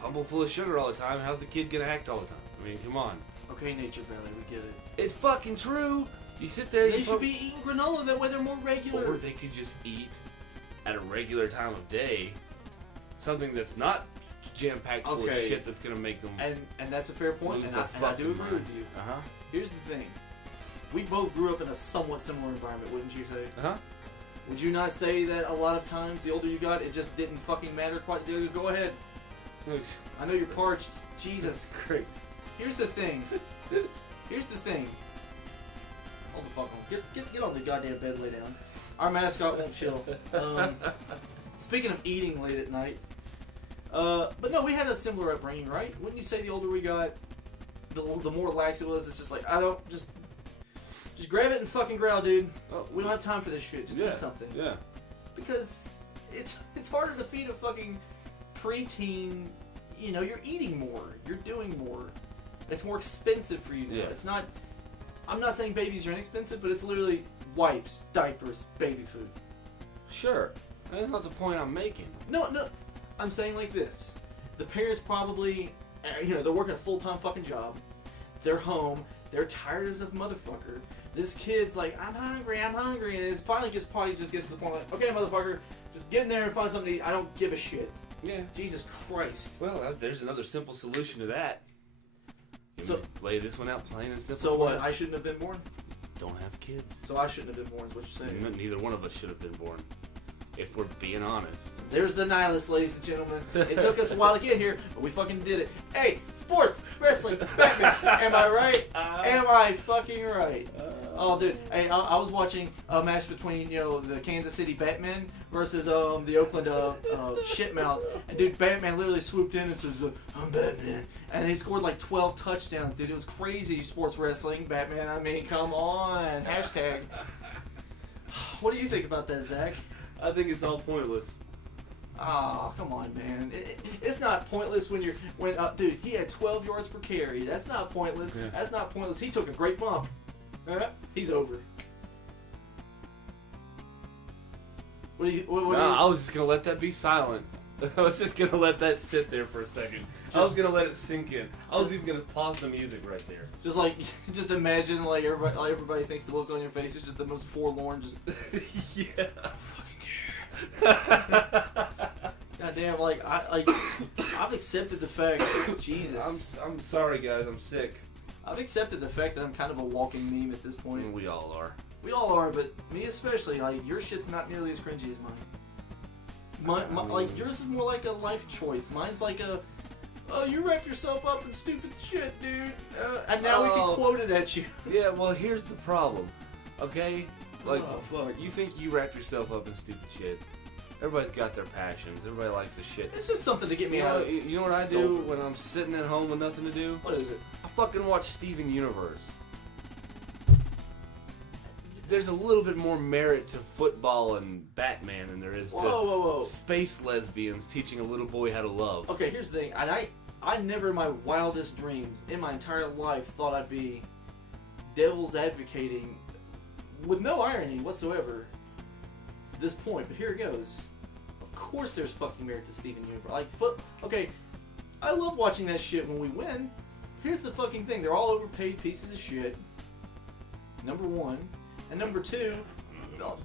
pump them full of sugar all the time. How's the kid gonna act all the time? I mean, come on. Okay, Nature Valley, we get it. It's fucking true. You sit there. They should be eating granola. That way they're more regular. Or they could just eat at a regular time of day something that's not jam-packed full of Okay. shit that's gonna make them. And that's a fair point, lose and I their do fucking agree minds. with you. Uh huh. Here's the thing. We both grew up in a somewhat similar environment, wouldn't you say? Uh huh. Would you not say that a lot of times, the older you got, it just didn't fucking matter quite? Go ahead. I know you're parched. Jesus. Great. Here's the thing. Hold the fuck on. Get on the goddamn bed, lay down. Our mascot won't chill. Speaking of eating late at night. But no, we had a similar upbringing, right? Wouldn't you say the older we got, the more lax it was? It's just like, I don't, just grab it and fucking growl, dude. We don't have time for this shit. Just eat something. Yeah. Because it's harder to feed a fucking preteen. You're eating more. You're doing more. It's more expensive for you now. Yeah. It's not. I'm not saying babies are inexpensive, but it's literally wipes, diapers, baby food. Sure. That's not the point I'm making. No. I'm saying like this. The parents probably, they're working a full-time fucking job. They're home. They're tired as a motherfucker. This kid's like, I'm hungry. And it finally probably just gets to the point like, okay, motherfucker, just get in there and find something to eat. I don't give a shit. Yeah. Jesus Christ. Well, there's another simple solution to that. So lay this one out plain and simple. So what? I shouldn't have been born? Don't have kids. So I shouldn't have been born is what you're saying. Neither one of us should have been born. if we're being honest. There's the nihilist, ladies and gentlemen. It took us a while to get here, but we fucking did it. Hey, sports, wrestling, Batman. Am I right? Am I fucking right? Oh, dude. Hey, I was watching a match between, the Kansas City Batman versus the Oakland Shitmouths. And, dude, Batman literally swooped in and says, I'm Batman. And he scored like 12 touchdowns, dude. It was crazy, sports wrestling. Batman, I mean, come on. Hashtag. What do you think about that, Zach? I think it's all pointless. Oh, come on, man. It's not pointless when dude, he had 12 yards per carry. That's not pointless. Yeah. That's not pointless. He took a great bump. He's over. What do you? I was just gonna let that be silent. I was just gonna let that sit there for a second. I was gonna let it sink in. I was even gonna pause the music right there. Just imagine everybody thinks the look on your face is just the most forlorn. Just yeah. I don't fucking care. Goddamn, I've accepted the fact. Jesus. I'm sorry, guys. I'm sick. I've accepted the fact that I'm kind of a walking meme at this point. We all are. We all are, but me especially. Your shit's not nearly as cringy as mine. Yours is more like a life choice. Mine's like you wrap yourself up in stupid shit, dude. And now we can quote it at you. Yeah, well, here's the problem. Okay? Oh, fuck. You think you wrap yourself up in stupid shit. Everybody's got their passions. Everybody likes the shit. It's just something to get me out of. You know what I do when I'm sitting at home with nothing to do? What is it? I fucking watch Steven Universe. There's a little bit more merit to football and Batman than there is to space lesbians teaching a little boy how to love. Okay, here's the thing. And I never in my wildest dreams, in my entire life, thought I'd be devil's advocating, with no irony whatsoever, this point. But here it goes. Of course there's fucking merit to Steven Universe. Okay, I love watching that shit when we win. Here's the fucking thing. They're all overpaid pieces of shit. Number one. And number two,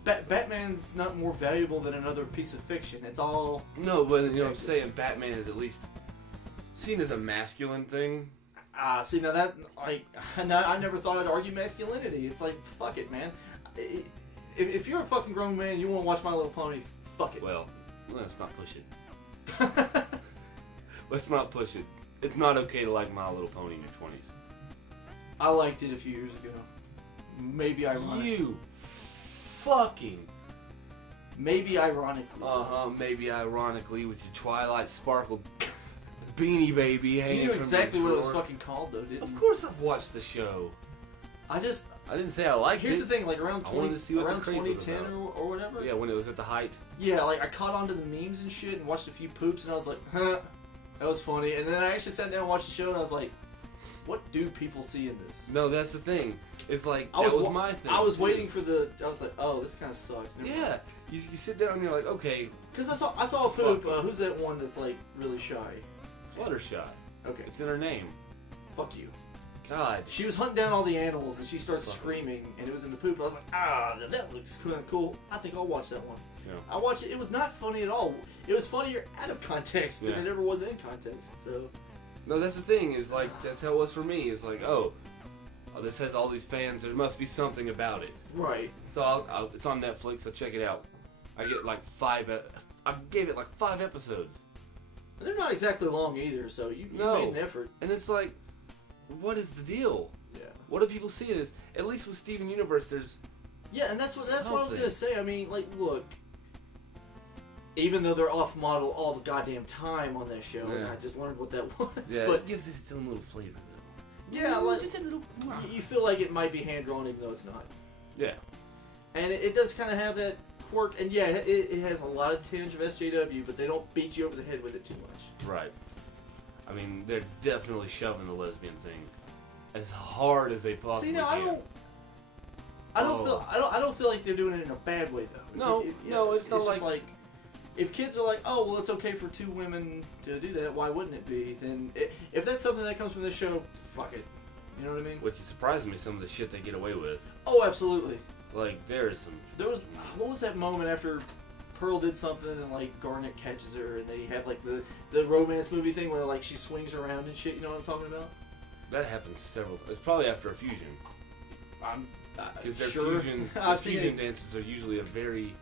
Batman's not more valuable than another piece of fiction. It's all... No, but I'm saying Batman is at least seen as a masculine thing. See, now that... I never thought I'd argue masculinity. It's like, fuck it, man. If you're a fucking grown man and you want to watch My Little Pony, fuck it. Well, let's not push it. Let's not push it. It's not okay to like My Little Pony in your 20s. I liked it a few years ago. Maybe ironically. You fucking. Maybe ironically. Maybe ironically with your Twilight Sparkle beanie baby hanging. You knew from exactly your what it was floor. fucking called, though, didn't you? Of course I've watched the show. I didn't say I liked it. Here's the thing, around 2010 about. or whatever. Yeah, when it was at the height. Yeah, I caught on to the memes and shit and watched a few poops and I was like, huh, that was funny. And then I actually sat down and watched the show and I was like, what do people see in this? No, that's the thing. It's like, that was my thing. I was waiting for I was like, oh, this kind of sucks. Yeah, you sit down and you're like, okay. Because I saw a poop. Who's that one that's really shy? Fluttershy. Okay. It's in her name. Fuck you. God. She was hunting down all the animals and she starts screaming and it was in the poop. I was like, that looks kind of cool. I think I'll watch that one. Yeah. I watched it. It was not funny at all. It was funnier out of context than it ever was in context. So. No, that's the thing. Is that's how it was for me. It's like, oh, this has all these fans. There must be something about it. Right. So it's on Netflix. I'll check it out. I get I gave it 5 episodes. And they're not exactly long either. So you made an effort. And it's like, what is the deal? Yeah. What do people see it as? At least with Steven Universe, there's. Yeah, and that's what I was gonna say. I mean, look. Even though they're off model all the goddamn time on that show, and I just learned what that was. Yeah, but it gives it its own little flavor, though. Yeah, just a little. You feel like it might be hand drawn, even though it's not. Yeah. And it does kind of have that quirk, and yeah, it has a lot of tinge of SJW, but they don't beat you over the head with it too much. Right. I mean, they're definitely shoving the lesbian thing as hard as they possibly can. I don't feel like they're doing it in a bad way though. No, it's not like if kids are like, oh, well, it's okay for 2 women to do that, why wouldn't it be? Then, if that's something that comes from this show, fuck it. You know what I mean? Which surprised me, some of the shit they get away with. Oh, absolutely. There is some... What was that moment after Pearl did something and, Garnet catches her and they have, the romance movie thing where, she swings around and shit, you know what I'm talking about? That happens several times. It's probably after a fusion. I'm Because their sure. fusion dances are usually a very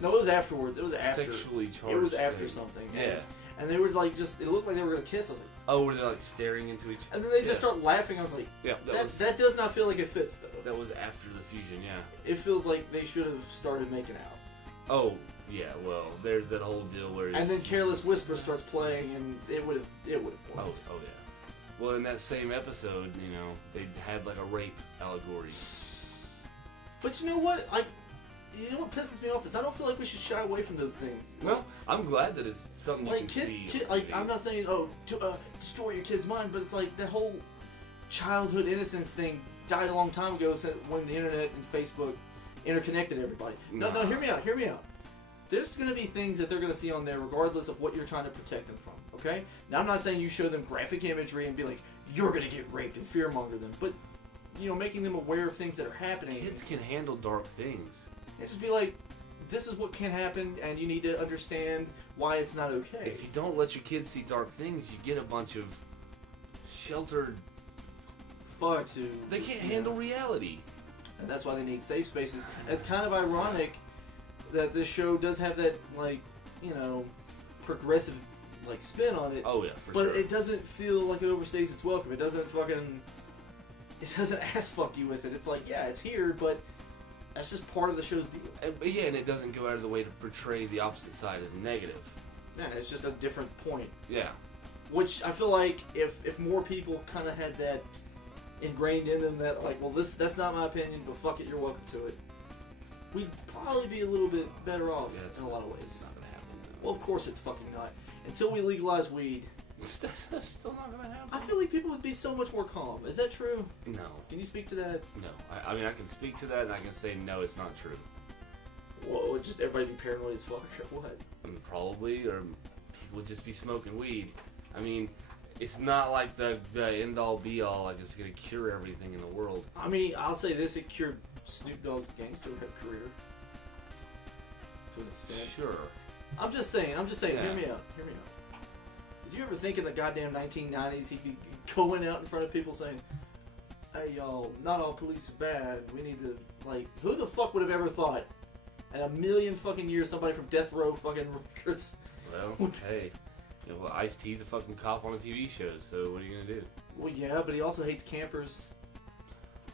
No, it was afterwards. It was after. Sexually charged. It was after thing. something. Yeah. And they were like it looked like they were gonna kiss. I was like, Oh, were they like staring into each other? and then they just start laughing. I was like, Yeah, that does not feel like it fits though. that was after the fusion, yeah. It feels like they should have started making out. Oh, yeah, well, there's that whole deal where And then Careless Whisper starts playing, and it would have worked. Oh, yeah. Well, in that same episode, they had like a rape allegory. But you know what? You know what pisses me off is I don't feel like we should shy away from those things. Well, I'm glad that it's something you Like can see. I'm not saying destroy your kid's mind, but it's like that whole childhood innocence thing died a long time ago when the internet and Facebook interconnected everybody. No, hear me out. There's going to be things that they're going to see on there regardless of what you're trying to protect them from, okay? Now, I'm not saying you show them graphic imagery and be like, you're going to get raped and fearmonger them, but, making them aware of things that are happening. Kids can handle dark things. And just be like, this is what can happen, and you need to understand why it's not okay. If you don't let your kids see dark things, you get a bunch of sheltered fucks who... They can't handle reality. And that's why they need safe spaces. And it's kind of ironic that this show does have that, progressive, spin on it. Oh, yeah, for but sure. it doesn't feel like it overstays its welcome. It doesn't ass fuck you with it. It's like, yeah, it's here, but that's just part of the show's deal. And it doesn't go out of the way to portray the opposite side as negative. Yeah, it's just a different point. Yeah. Which I feel like if more people kind of had that ingrained in them, that like, well, that's not my opinion, but fuck it, you're welcome to it, we'd probably be a little bit better off in a lot of ways. It's not gonna happen. Well, of course it's fucking not. Until we legalize weed, That's still not gonna happen. I feel like people would be so much more calm. Is that true? No. Can you speak to that? No. I mean, I can speak to that, and I can say no, it's not true. Well, would just everybody be paranoid as fuck or what? I mean, probably, or people would just be smoking weed. I mean, it's not like the end-all be-all, like it's gonna cure everything in the world. I mean, I'll say this, it cured Snoop Dogg's gangster rap career. To an extent. Sure. I'm just saying, Yeah. hear me out. Did you ever think in the goddamn 1990s he could go out in front of people saying, hey y'all, not all police are bad, we need to, who the fuck would have ever thought in a million fucking years somebody from Death Row fucking records? Well, hey. Ice-T's a fucking cop on a TV show, so what are you gonna do? Well, yeah, but he also hates campers.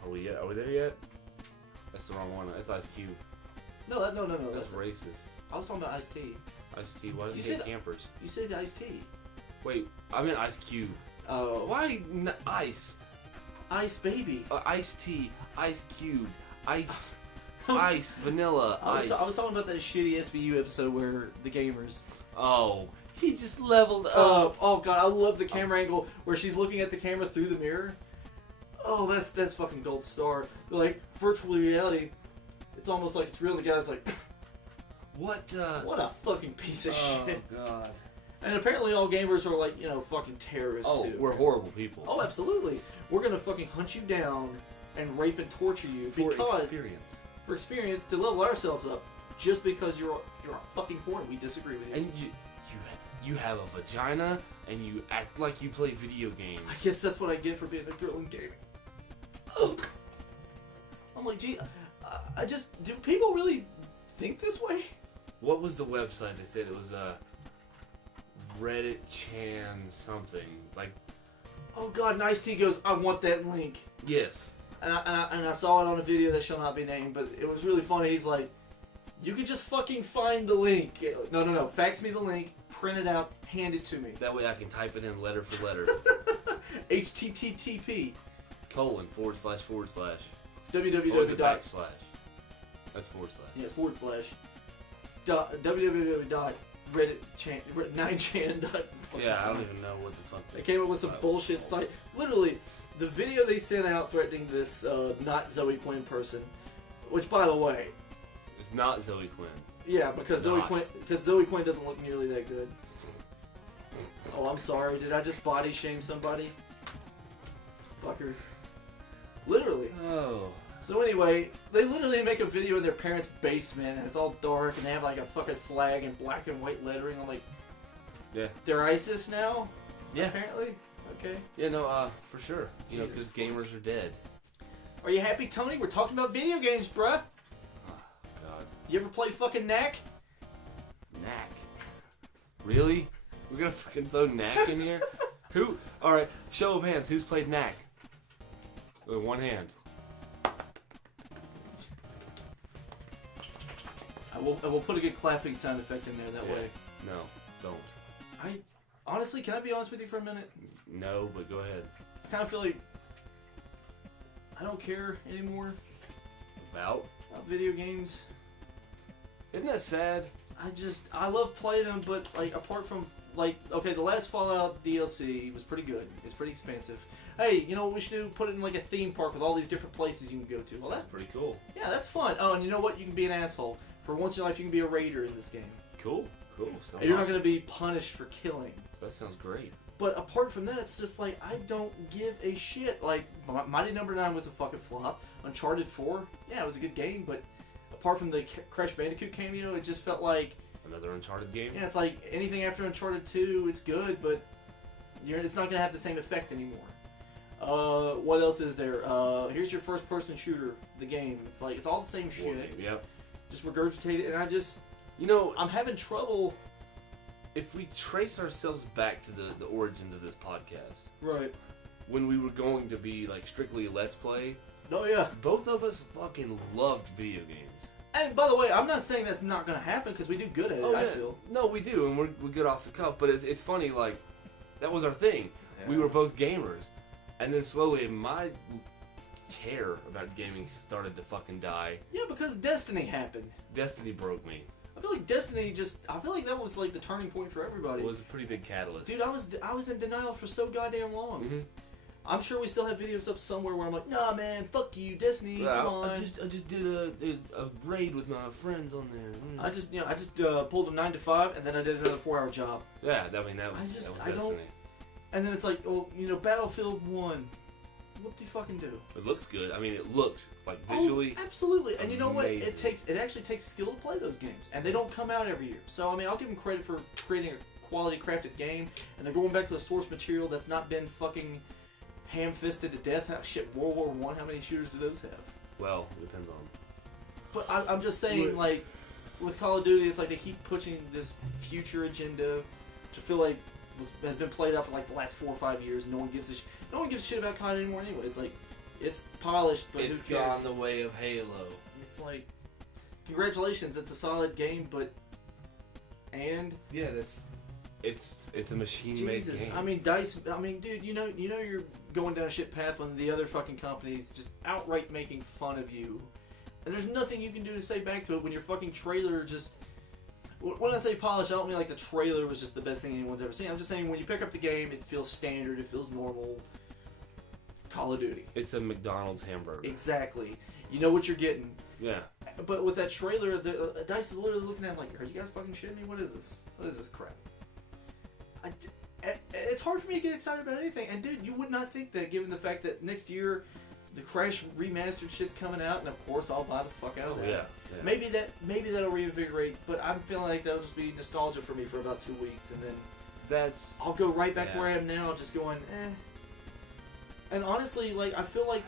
Are we there yet? That's the wrong one. That's Ice Cube. No, That's racist. I was talking about Ice-T. Ice-T, why does You he hate said- campers? You said Ice-T. Wait, I meant Ice Cube. Oh. Why Ice? Ice Baby. Ice-T, Ice Cube, Ice, I was- Ice, Vanilla, Ice. I was talking about that shitty SVU episode where the gamers... Oh, he just leveled up. Oh god, I love the camera angle where she's looking at the camera through the mirror. Oh, that's fucking gold star. Like, virtual reality, it's almost like it's real. The guy's like, What a fucking piece of shit. Oh, God. And apparently all gamers are like, fucking terrorists Oh, too. we're horrible people. Oh, absolutely. We're gonna fucking hunt you down and rape and torture you For because experience. for experience to level ourselves up just because you're a fucking horn. We disagree with you. And you have a vagina, and you act like you play video games. I guess that's what I get for being a girl in gaming. Ugh. I'm like, gee, do people really think this way? What was the website? They said it was Reddit Chan something. Like, Oh god, and Ice-T goes, I want that link. yes. And I saw it on a video that shall not be named, but it was really funny. He's like, you can just fucking find the link. No. Fax me the link, print it out, hand it to me. That way I can type it in letter for letter. HTTP. :// www. Or is it backslash? That's // Yeah, www.reddit9chan. Yeah, I don't even know what the fuck. They came up with some bullshit site. Literally, the video they sent out threatening this not Zoe Quinn person, which, by the way, It's not Zoe Quinn. yeah, because Zoe Quinn doesn't look nearly that good. Oh, I'm sorry. Did I just body shame somebody? Fucker. Literally. Oh. So anyway, they literally make a video in their parents' basement, and it's all dark, and they have like a fucking flag in black and white lettering. I'm like, Yeah. they're ISIS now? Yeah. Apparently? Okay. Yeah, no, for sure. Jesus Because gamers are dead. Are you happy, Tony? We're talking about video games, bruh. Oh, God. You ever play fucking Knack? Knack. Really? We're gonna fucking throw Knack in here? Who? Alright, show of hands. Who's played Knack? With one hand. I will put a good clapping sound effect in there that way. No, don't. Honestly, can I be honest with you for a minute? No, but go ahead. I kind of feel like I don't care anymore About? about video games. Isn't that sad? I love playing them, but like apart from like, okay, the last Fallout DLC was pretty good. It's pretty expensive. Hey, you know what we should do? Put it in like a theme park with all these different places you can go to. Well, That's pretty cool. yeah, that's fun. Oh, and you know what? You can be an asshole. For once in your life, you can be a raider in this game. Cool. And you're not going to be punished for killing. That sounds great. But apart from that, it's just like, I don't give a shit. Like, Mighty Number 9 was a fucking flop. Uncharted 4, yeah, it was a good game, but apart from the Crash Bandicoot cameo, it just felt like... Another Uncharted game? Yeah, it's like, anything after Uncharted 2, it's good, but it's not going to have the same effect anymore. What else is there? Here's your first-person shooter, the game. It's like, it's all the same shit. Yep. Just regurgitate it, and I just... You know, I'm having trouble... if we trace ourselves back to the origins of this podcast, Right. when we were going to be like strictly Let's Play, Oh, yeah. both of us fucking loved video games. And by the way, I'm not saying that's not going to happen, because we do good at it, I feel. No, we do, and we're good off the cuff, but it's funny, like, that was our thing. Yeah. We were both gamers. And then slowly, my care about gaming started to fucking die. Yeah, because Destiny happened. Destiny broke me. I feel like Destiny I feel like that was like the turning point for everybody. It was a pretty big catalyst. Dude, I was in denial for so goddamn long. Mm-hmm. I'm sure we still have videos up somewhere where I'm like, nah, man, fuck you, Destiny, come on. I just did a raid with my friends on there. I just pulled a 9 to 5 and then I did another 4-hour job. Yeah, that was Destiny. And then it's like, well, Battlefield 1. What do you fucking do? It looks good. I mean, it looks like visually. Oh, absolutely. And you know what? amazing. It actually takes skill to play those games, and they don't come out every year. So I mean, I'll give them credit for creating a quality crafted game, and they're going back to the source material that's not been fucking ham-fisted to death. Shit, World War I. How many shooters do those have? Well, it depends on. But I'm just saying, like, with Call of Duty, it's like they keep pushing this future agenda, which I feel like has been played out for like the last 4 or 5 years. And no one gives a shit about COD anymore anyway. It's like, it's polished, but It's who cares? gone the way of Halo. It's like, congratulations, it's a solid game, but Yeah, it's a machine-made Jesus, game. I mean, DICE. I mean, dude, you know you're going down a shit path when the other fucking companies just outright making fun of you, and there's nothing you can do to say back to it when your fucking trailer just. When I say polished, I don't mean like the trailer was just the best thing anyone's ever seen. I'm just saying when you pick up the game, it feels standard, it feels normal. Call of Duty. It's a McDonald's hamburger. Exactly. You know what you're getting. Yeah. But with that trailer, the DICE is literally looking at him like, are you guys fucking shitting me? What is this? What is this crap? It's hard for me to get excited about anything. And dude, you would not think that given the fact that next year the Crash remastered shit's coming out, and of course I'll buy the fuck out of that. Yeah. Maybe that'll reinvigorate, but I'm feeling like that'll just be nostalgia for me for about 2 weeks, and then I'll go right back to where I am now, just going, eh. And honestly, like, I feel like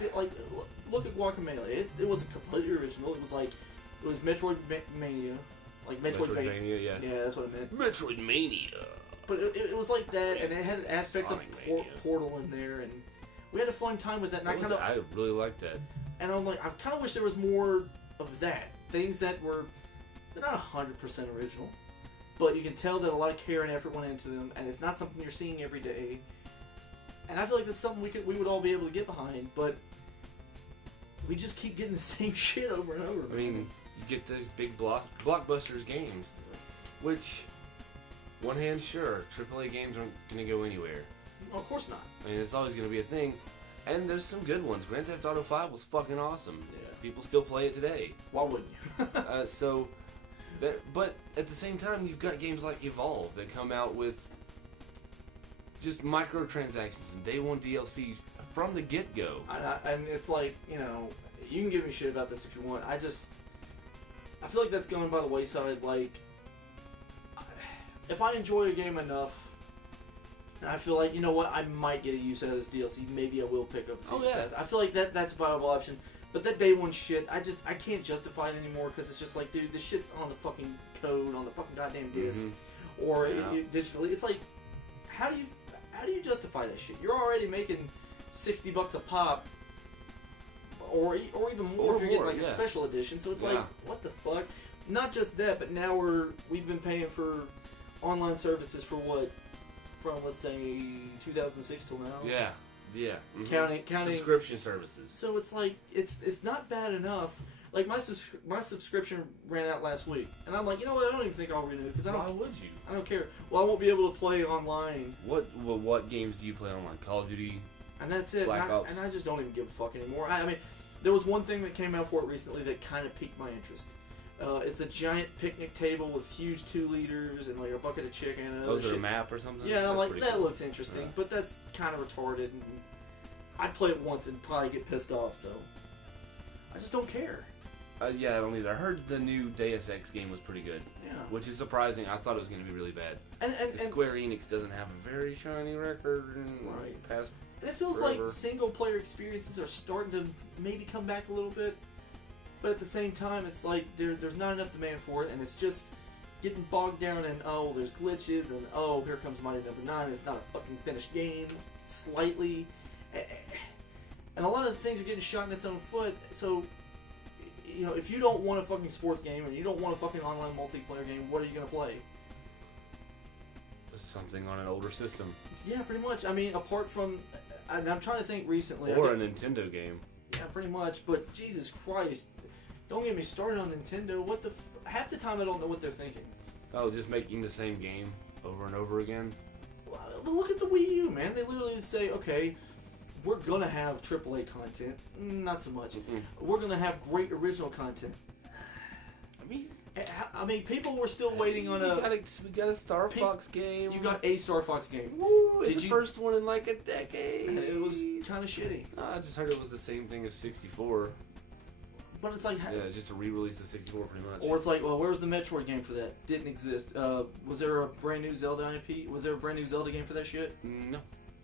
look at Guacamelee. It wasn't completely original. It was Metroidvania, like Metroidvania, yeah. Yeah, that's what I meant. Metroidmania. But it was like that, and it had aspects of Sonic Portal in there, and we had a fun time with that. And I really liked that. And I'm like, I kind of wish there was more of that. Things that they're not 100% original, but you can tell that a lot of care and effort went into them, and it's not something you're seeing every day. And I feel like that's something we would all be able to get behind, but we just keep getting the same shit over and over. I mean, you get these big blockbusters games, which, one hand, sure, AAA games aren't going to go anywhere. Well, of course not. I mean, it's always going to be a thing. And there's some good ones. Grand Theft Auto 5 was fucking awesome. Yeah. People still play it today. Why wouldn't you? But at the same time, you've got games like Evolve that come out with just microtransactions and day one DLC from the get-go. And it's like, you can give me shit about this if you want. I feel like that's going by the wayside. Like, if I enjoy a game enough, and I feel like, you know what, I might get a use out of this DLC. Maybe I will pick up the season pass. I feel like that's a viable option. But that day one shit, I can't justify it anymore because it's just like, dude, this shit's on the fucking code, on the fucking goddamn disc, or digitally. It's like, how do you justify that shit? You're already making $60 a pop, or even more if you're getting like a special edition. So it's like, what the fuck? Not just that, but now we've been paying for online services for what, from let's say 2006 till now. Yeah. Counting subscription services. So it's like it's not bad enough. Like my subscription ran out last week, and I'm like, you know what? I don't even think I'll renew because Why would you? I don't care. Well, I won't be able to play online. What games do you play online? Call of Duty. And that's it. Black Ops. And I just don't even give a fuck anymore. I mean, there was one thing that came out for it recently that kind of piqued my interest. It's a giant picnic table with huge 2 liters and like a bucket of chicken. And is it a map or something? Yeah, that's like that cool. Looks interesting, but that's kind of retarded. And I'd play it once and probably get pissed off. So I just don't care. Yeah, I don't either. I heard the new Deus Ex game was pretty good. Yeah. Which is surprising. I thought it was going to be really bad. And Square Enix doesn't have a very shiny record in past. And it feels forever. like single player experiences are starting to maybe come back a little bit. But at the same time, it's like there's not enough demand for it, and it's just getting bogged down in, oh, there's glitches, and oh, here comes Mighty Number 9, it's not a fucking finished game, slightly. And a lot of the things are getting shot in its own foot, so, you know, if you don't want a fucking sports game, and you don't want a fucking online multiplayer game, what are you going to play? Something on an older system. Yeah, pretty much. I mean, apart from, and I'm trying to think recently. Or a Nintendo game. Yeah, pretty much, but Jesus Christ. Don't get me started on Nintendo. What the half the time I don't know what they're thinking. Oh, just making the same game over and over again? Well, look at the Wii U, man. They literally say, okay, we're gonna have AAA content. Not so much. We're gonna have great original content. I mean, people were still waiting on we got a Star Fox game. You got a Star Fox game. Woo! It's the first one in like a decade. It was kind of shitty. I just heard it was the same thing as 64. But it's like... Yeah, just a re-release of 64 pretty much. Or it's like, well, where's the Metroid game for that? Didn't exist. Was there a brand new Zelda IP? Was there a brand new Zelda game for that shit? No.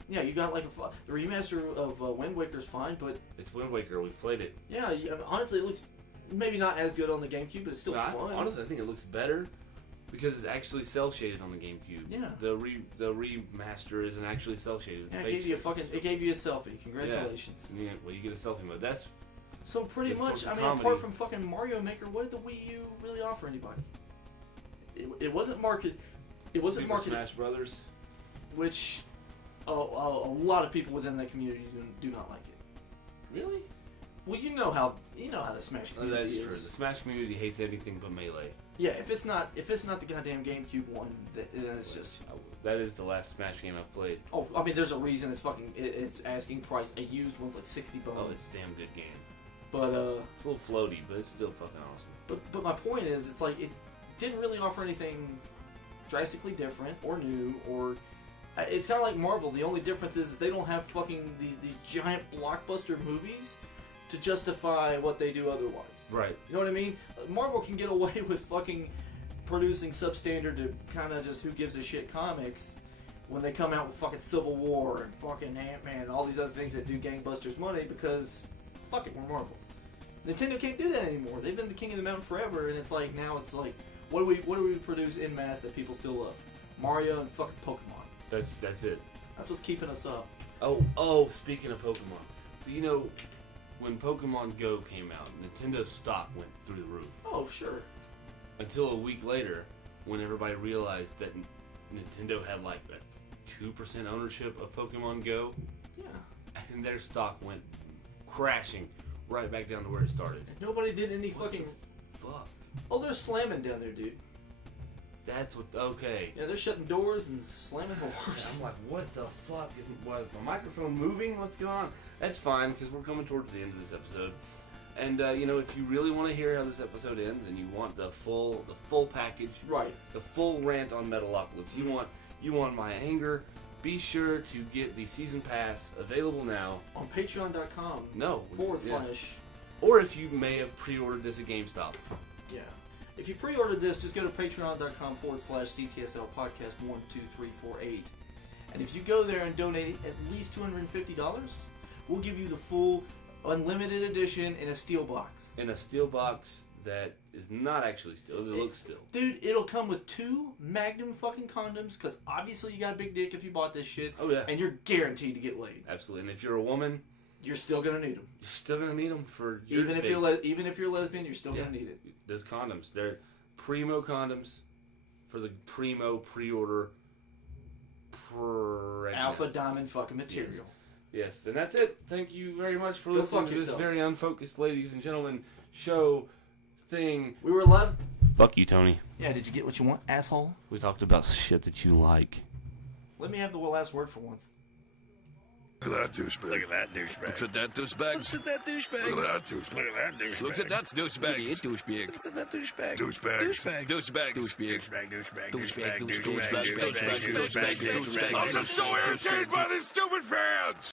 Yeah, you got like the remaster of Wind Waker's fine, but... It's Wind Waker, we've played it. Yeah, honestly, it looks maybe not as good on the GameCube, but it's still fun. Honestly, I think it looks better because it's actually cel-shaded on the GameCube. Yeah. The remaster isn't actually cel-shaded. It's it gave you it gave you a selfie. Congratulations. Yeah, well, you get a selfie mode. That's... So pretty much, I mean, apart from fucking Mario Maker, what did the Wii U really offer anybody? It wasn't marketed. It wasn't marketed. Smash Brothers, which a lot of people within that community do not like it. Really? Well, you know how the Smash community is. That's true. The Smash community hates anything but Melee. Yeah, if it's not the goddamn GameCube one, then it's just. That is the last Smash game I've played. Oh, I mean, there's a reason it's asking price. A used one's like $60. Oh, it's a damn good game. But it's a little floaty, but it's still fucking awesome. But my point is, it's like it didn't really offer anything drastically different or new, or it's kind of like Marvel. The only difference is they don't have fucking these giant blockbuster movies to justify what they do otherwise. Right. You know what I mean? Marvel can get away with fucking producing substandard to kind of just who gives a shit comics when they come out with fucking Civil War and fucking Ant-Man and all these other things that do gangbusters money because fuck it, we're Marvel. Nintendo can't do that anymore. They've been the king of the mountain forever, and it's like now it's like what do we produce en masse that people still love? Mario and fucking Pokemon. That's it. That's what's keeping us up. Oh, speaking of Pokemon. So you know when Pokemon Go came out, Nintendo's stock went through the roof. Oh, sure. Until a week later, when everybody realized that Nintendo had like a 2% ownership of Pokemon Go. Yeah. And their stock went crashing right back down to where it started. Nobody did any fucking... Fuck. Oh, they're slamming down there, dude. That's what... Okay. Yeah, they're shutting doors and slamming doors. I'm like, what the fuck? Was my microphone moving? What's going on? That's fine, because we're coming towards the end of this episode. And, you know, if you really want to hear how this episode ends and you want the full package... Right. The full rant on Metalocalypse. You want my anger... Be sure to get the season pass available now on patreon.com. No. / Or if you may have pre-ordered this at GameStop. Yeah. If you pre-ordered this, just go to patreon.com / CTSL podcast 12348. And if you go there and donate at least $250, we'll give you the full unlimited edition in a steel box. In a steel box that is not actually steel. It looks steel. Dude, it'll come with 2 Magnum fucking condoms, because obviously you got a big dick if you bought this shit. Oh, yeah. And you're guaranteed to get laid. Absolutely. And if you're a woman, you're still gonna need them. you're still going to need them for your Even if dick. you're a lesbian, you're still gonna need it. Those condoms. They're primo condoms for the primo pre-order Alpha diamond fucking material. Yes, and that's it. Thank you very much for Go listening fuck to this yourselves. very unfocused, ladies and gentlemen, show thing. We were allowed. Fuck you, Tony. Yeah, did you get what you want, asshole? We talked about shit that you like. Let me have the last word for once. Look at that douchebag. Look at that douchebag. Looks at that douchebag. Looks at that douchebag. Look at that douchebag. Look at that douchebag. Looks at that douchebag. Douchebag. Looks at that douchebag. Douchebag. Douchebag. Douchebag. Douchebag. Douchebag. I'm just so irritated by these stupid fans.